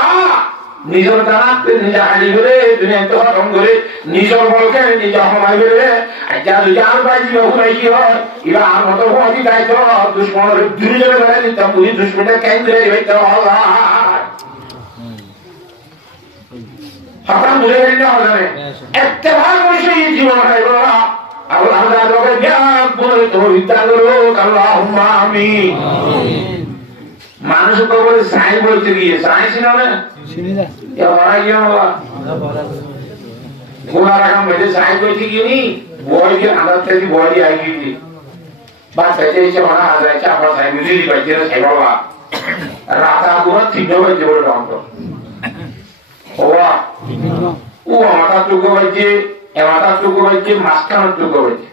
निजर दानाते निजा हाली करे दुनिया तो हम करे निजर बोल के निजा हमारे करे अच्छा दुनिया बाजी में हुआ ही हो इबा हम तो हुआ ही दाई तो दुश्मन दुनिया में बड़ा नहीं तब पूरी दुश्मन कहीं करे ये तो होगा हमारा मुझे नहीं होगा ने इत्तेफाक वैसे ये जीवन है बोला अब अल्लाह लोग क्या बोले तो इतालो अल्लाहुम्मा आमीन মানুষ কবরে সাই বলতে গিয়ে সাই ছিল না চিনি না এ ওরা গিয়ে বাবা গোলা রাখাম বেজে সাই বলতে গিয়ে নি বই যে আদার থেকে বই দিয়ে আই গিয়ে বা সেটা এসে ওরা আদার চাপা সাই বুঝি বাইতে সাই বাবা রাতা পুরো ঠিক হয়ে যাবে বলে ডাক্তার ওয়া ও আমাটা টুকু বাইতে এমাটা টুকু বাইতে মাঝখানে টুকু বাইতে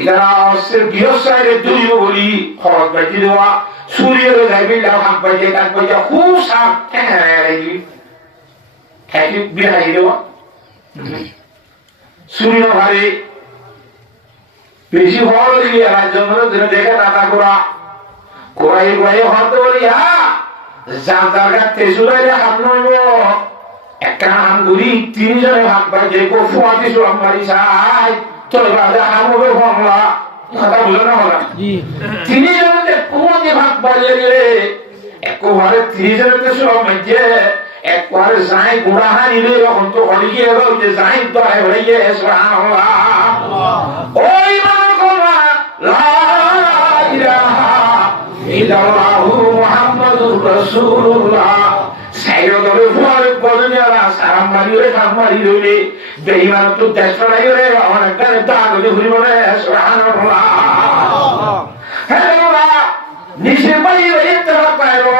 ইদারা অবশ্যই গৃহস্থের দুই বলি খরচ বাইতে দেওয়া सूर्य रवि लाभ बजे तक बजे खूब साफ ठहरेगी ठहरी बिहारी दो सूर्य भारी बेसी हॉल ये राज्य में दिन देखा दाता कोई हाथ बोली हाँ जानता का तेजुरा ये हाथ में वो एक हम गुरी तीन जने हाथ बजे को फुआती सुरम मारी साई तो राजा हम वो होंगा কথা বুঝো না বলা তিনি জনতে কোমতে ভাগ বাড়িয়ে গেলে একবারে 30 জনতে সব মধ্যে একবারে যাই গোড়া হারিলে যখন তো হলি গিয়ে গেল যে যাই তো আয় হইয়ে সুবহানাল্লাহ ওই মান কোনা লা ইলাহা ইল্লাল্লাহু মুহাম্মাদুর রাসূলুল্লাহ সাইয়দরে ফুয়ারে বদনিয়ারা সারাম মারিরে কাম মারিরে বেঈমান তো দেশরাইরে অনেক কানে দাগলি ঘুরিবনে সুবহানাল্লাহ হেলা নিশে বাইরে ইত্তেফাক পাইরো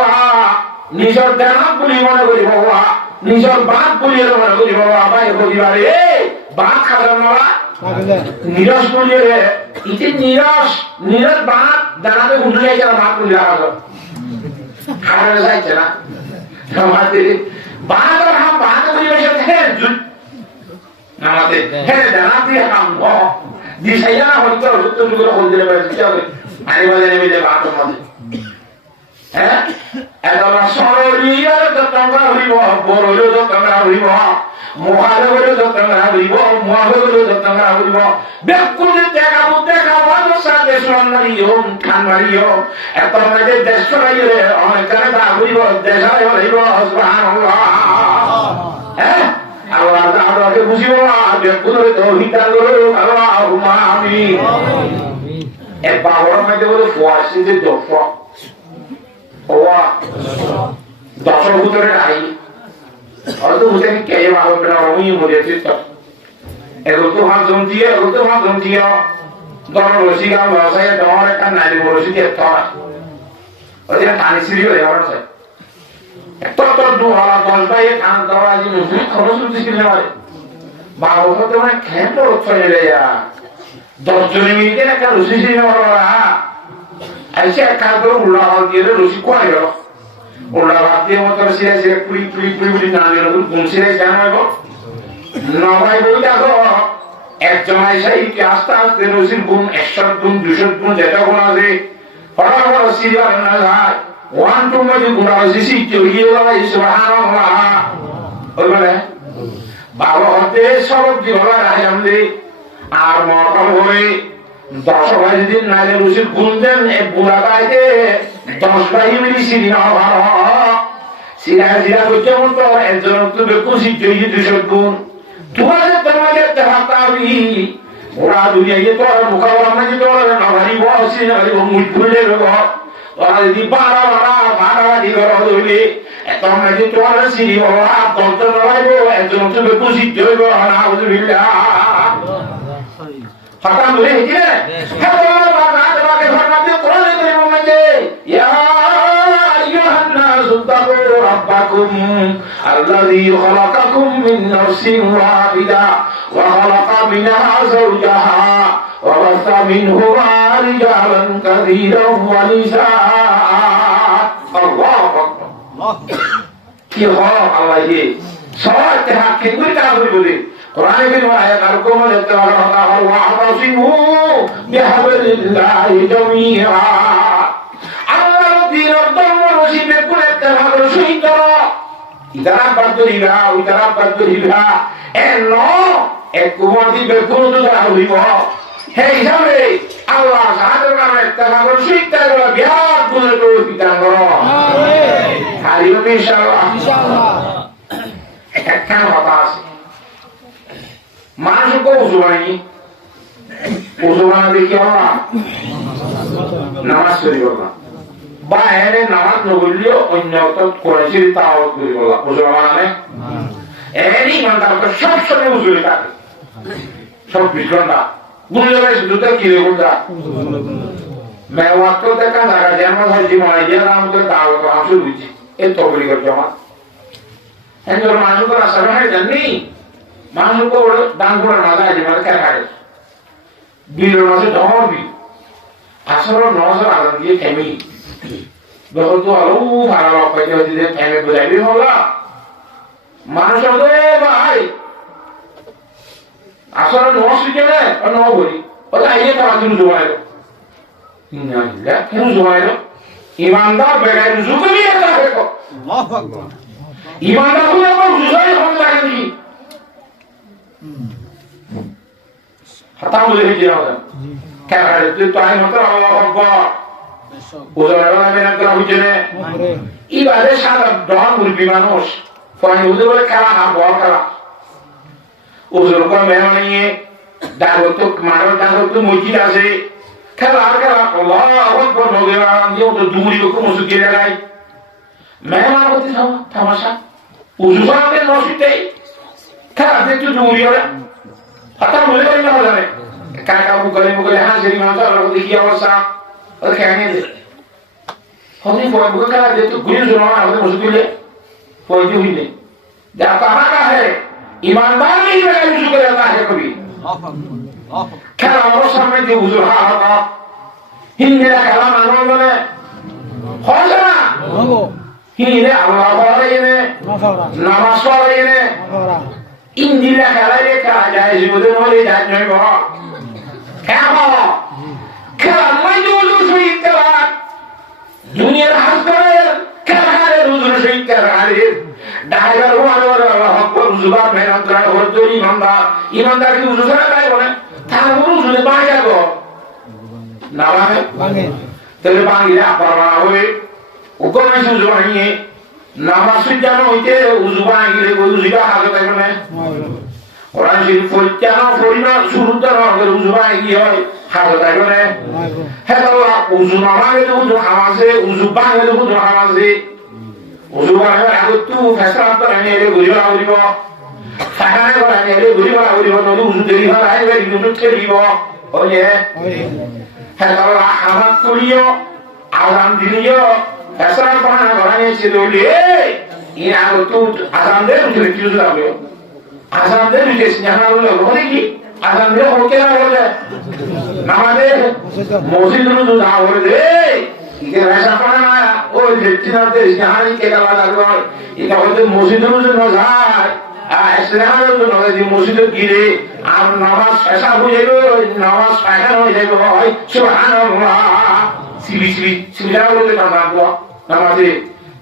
নিজর দানা পুলি মনে করি বাবা নিজর বাত পুলি মনে করি বাবা ভাই পরিবারে বাত খাবেন না নিরস পুলিরে ইতে নিরস বাত দানাতে উঠে যায় না বাত পুলি লাগালো খাওয়া যাচ্ছে না আমাদের বাত আর হাম বাত পরিবেশে है আমাদের হ্যাঁ দানাতে হাম দিশাইয়া হয়তো রুত্তগুলো বল দিলে পারে কি হবে আই বলে নেবে বাত মধ্যে হ্যাঁ এতলা সরলিয়ার দতঙ্গা হইব বড়লে দতঙ্গা হইব মহাদেবের দতঙ্গা হইব মহাদেবের দতঙ্গা হইব বেকুলে দেখা বড় সাথে সোনারিও খানমারিও এত মাঝে দেশ রাইরে অনেক কানে হইব দেশাই হইব সুবহানাল্লাহ হ্যাঁ আল্লাহ তাআলাকে বুঝিব বেকুলে তো হিতালো আল্লাহুম্মা আমিন এ বাবার মধ্যে বলে ফুয়াসিতে দফা ওয়া দশর ভিতরে নাই হয়তো বুঝেন কে ভালো করে আমি মরেছি তো এগুলো মাধ্যম দিয়ে দর রসি গাম ব্যবসায় দর একটা নারী রসি দিয়ে তরা ওই পানি সিঁড়ি হয়ে যাওয়ার আছে তত দুহারা 10 বাই খান দেওয়া আজি মুসলিম খরচ দিছিল না বাবা তো মানে খেত চলে যায় 10 জনের মিনিটে একটা রসি সিঁড়ি হওয়া ऐसे कागो उल्ला हाल दिए रोसी क्वायो उल्ला बात दिए मतलब सिरे पुरी नाले रो गुण सिरे जानो गो नवाई बोली देखो एक जमाई सही के आस्ते रोसी गुण 100 गुण 200 गुण যেটা গুণ আছে ফটাফট সিরিয়া না যায় 1 2 মধ্যে গুণ আছে সিটি হয়ে গেল সুবহানাল্লাহ ওই বলে বাবা হতে সব দিবলা রাই আমলে আর মরকম হয়ে 10 ভাই দিন নালে রুসির গুণ দেন এক বুড়া গাইতে 10 ভাই মিলি সিরি না ভালো সিরা করতে মতো একজন তো বেকুশি জয়ী 200 গুণ তোমাদের তোমাদের হাতাবি ওরা দুনিয়ায় তো মুখাবরা মাঝে তো না ভারি বসি না ভারি মুই খুলে রব ওরা যদি বাড়া দি করো হইলে এত মাঝে তো আর সিরি ওরা দন্ত নলাইবো একজন তো বেকুশি জয়ী না আউযুবিল্লাহ Hatam boleh je? Hatam bagai ইয়া আইয়ুহান নাসু তাকু রাব্বাকুম আল্লাযী খালাকাকুম মিন নাফসিন ওয়াহিদা ওয়া খালাকা মিনহা যাওজাহা ওয়া বাসা মিনহুমা রিজালান কাসীরান ওয়া নিসাআ। আল্লাহু আকবার। কি হয় আল্লাহ কি সবাই হাত কি করে কাজ করে কোরআনে কি আয়াত আর কোন দেখতে পারো না ওয়া আতাসিমু বিহাবলিল্লাহি জামিআ। আল্লাহর দ্বীনের ধর্ম রশিদে করে তার রশিদ করো ইদারা বাদরিবা ইদারা বাদরিবা এন এক কুমতি বেকুন তো হইব হে হিসাবে আল্লাহ সাহায্য করে তার রশিদ তার বিহার গুলো তো বিধান করো আমিন হারিও ইনশাআল্লাহ ইনশাআল্লাহ। একটা কথা আছে মানুষ কো উজুবানি উজুবানা দেখি আমরা নামাজ পড়ি বলা বা এনে নামাজ নগলিও অন্য তো কোরআনের তাওয়াত করি বলা উজুবানা মানে এনি মানতাম তো সব সময় উজুরি থাকে সব বিঘ্নটা গুণলে শুধুতে কি রেগুলা মেওয়াত তো দেখা জায়গা যেমন হয় জীবনে যে নাম তো তাওয়াত আসল বুঝি এ তবরি কর জমা এনজোর মানুষ তো আসলে হয় জানি মানুষ को दान করে না যায় যে মানে কারে বিলের মাঝে ডর বি আসলে নজর আলাদা দিয়ে থেমি বহু তো আলো ভালো পাইতে যে থেমে বুঝাইবি হলা মানুষ রে ভাই আসলে নস কেনে ন বলি ওটা এই তো আদুন জোয়াইলো ইন্নালিল্লাহ কেন জোয়াইলো ইমানদার বেগাই জুগলি এটা দেখো আল্লাহু আকবার ইমানদার হলে আবার জুজাই হবে নাকি হাতা বলে দিয়ে হবে কেন তুই তো আই মত আল্লাহু আকবার ওজনের নামে না করা হচ্ছে না ইবারে সারা ডন মুরবি মানুষ ফয়নি বুঝে বলে খেলা না বল খেলা ওজন করে মেহমান নিয়ে দাঁড়ো তো মারো দাঁড়ো তো মসজিদ আছে খেলা খেলা আল্লাহু আকবার হবে আর দিয়ে তো দুমুরি को মুসুকি লাগাই মেহমান হতে তামাশা উজুবানের মসজিদে খেলা দেখতে দুমুরি ওরা হাতা বলে না হবে কাকা মুখলে হ্যাঁ সেই মাথা আর দেখি অবস্থা ওর কেন দে হনি বড় বড় খেলা দেখতে গুলি জমা আমাদের মুসুকিলে পয়দি হইলে যা তারা কাছে ईमानदार नहीं लगा उजू कर जाता है कभी क्या और सामने जो उजू हारा हिंदे कला मानो ने होजना हिंदे अल्लाह वाले ने नमाज वाले ने इंदिला कला ये क्या जाए जुदे वाले जाए नहीं बा क्या बा क्या मैं जो उजू से इतना दुनिया हाथ करे क्या है उजू से इतना डायगर वाले जुबान मेहनत करे और जो ईमानदार की उजू से काय बोले তার উজু নে বাই যাবো না মানে তেলে বাংলা পারা হবে ওকনে উজু বানিয়ে নামাজ জানো হইতে উজু বানিয়ে উজুটা হাতে থাকে না কোরআন শরীফ পড়তানো পড়িনা শুরুতে না উজু বানিয়ে হয় হাতে থাকে না হ্যাঁ আল্লাহ উজু না মানে উজু হামাসে উজু বানিয়ে উজু হামাসে উজু বানিয়ে আগত ফেসলা করে নিয়ে বুঝা হইব সাহায্য করে নিয়ে বুঝা হইব নদী উজু দেরি হয় আইবে উজু খেলিব ওয়ে হ্যাঁ আল্লাহ হামাত করিও আযান দিলিও ফেসলা করে নিয়ে ছিল ই আগত আযান দে উজু কি উজু হবে আযান দে উজু স্নান হলো বলে কি আযান দে ওকে না বলে নামাজে মসজিদে উজু না বলে ইকে রাসা পানা ওই যেটিনাতে জাহানি কে গালা লাগলো এটা হতে মসজিদে উজু না যায় ইসলামের জন্য যদি মসজিদে গিরে আর নামাজ শেষ হয়ে গেল নামাজ ফায়দা হয়ে যাবে হয় সুবহানাল্লাহ সিবিলা বলে কাঁদলো নামাজে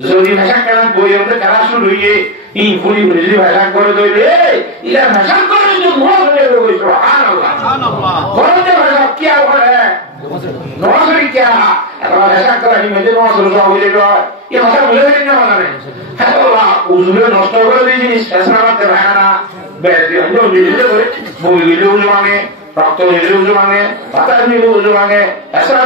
যদি ভাষা কান বই আমরা কারা শুরু হইয়ে এই ফুলি ফুলি যদি ভাষা করে দইলে ইলা ভাষা করে যদি মোহ হয়ে গেল সুবহানাল্লাহ সুবহানাল্লাহ কোনতে ভাষা কি করে নওয়াজের কি এখন ভাষা করে মেজে নওয়াজ হয়ে গেল এই ভাষা বলে না মানে হ্যাঁ আল্লাহ উজুরে নষ্ট করে দিয়ে জিনিস ফেসলাতে ভাঙা না বেশি অন্য নিজে করে বই গিলে উজু ভাঙে রক্ত নিজে উজু ভাঙে পাতা নিজে উজু ভাঙে এসব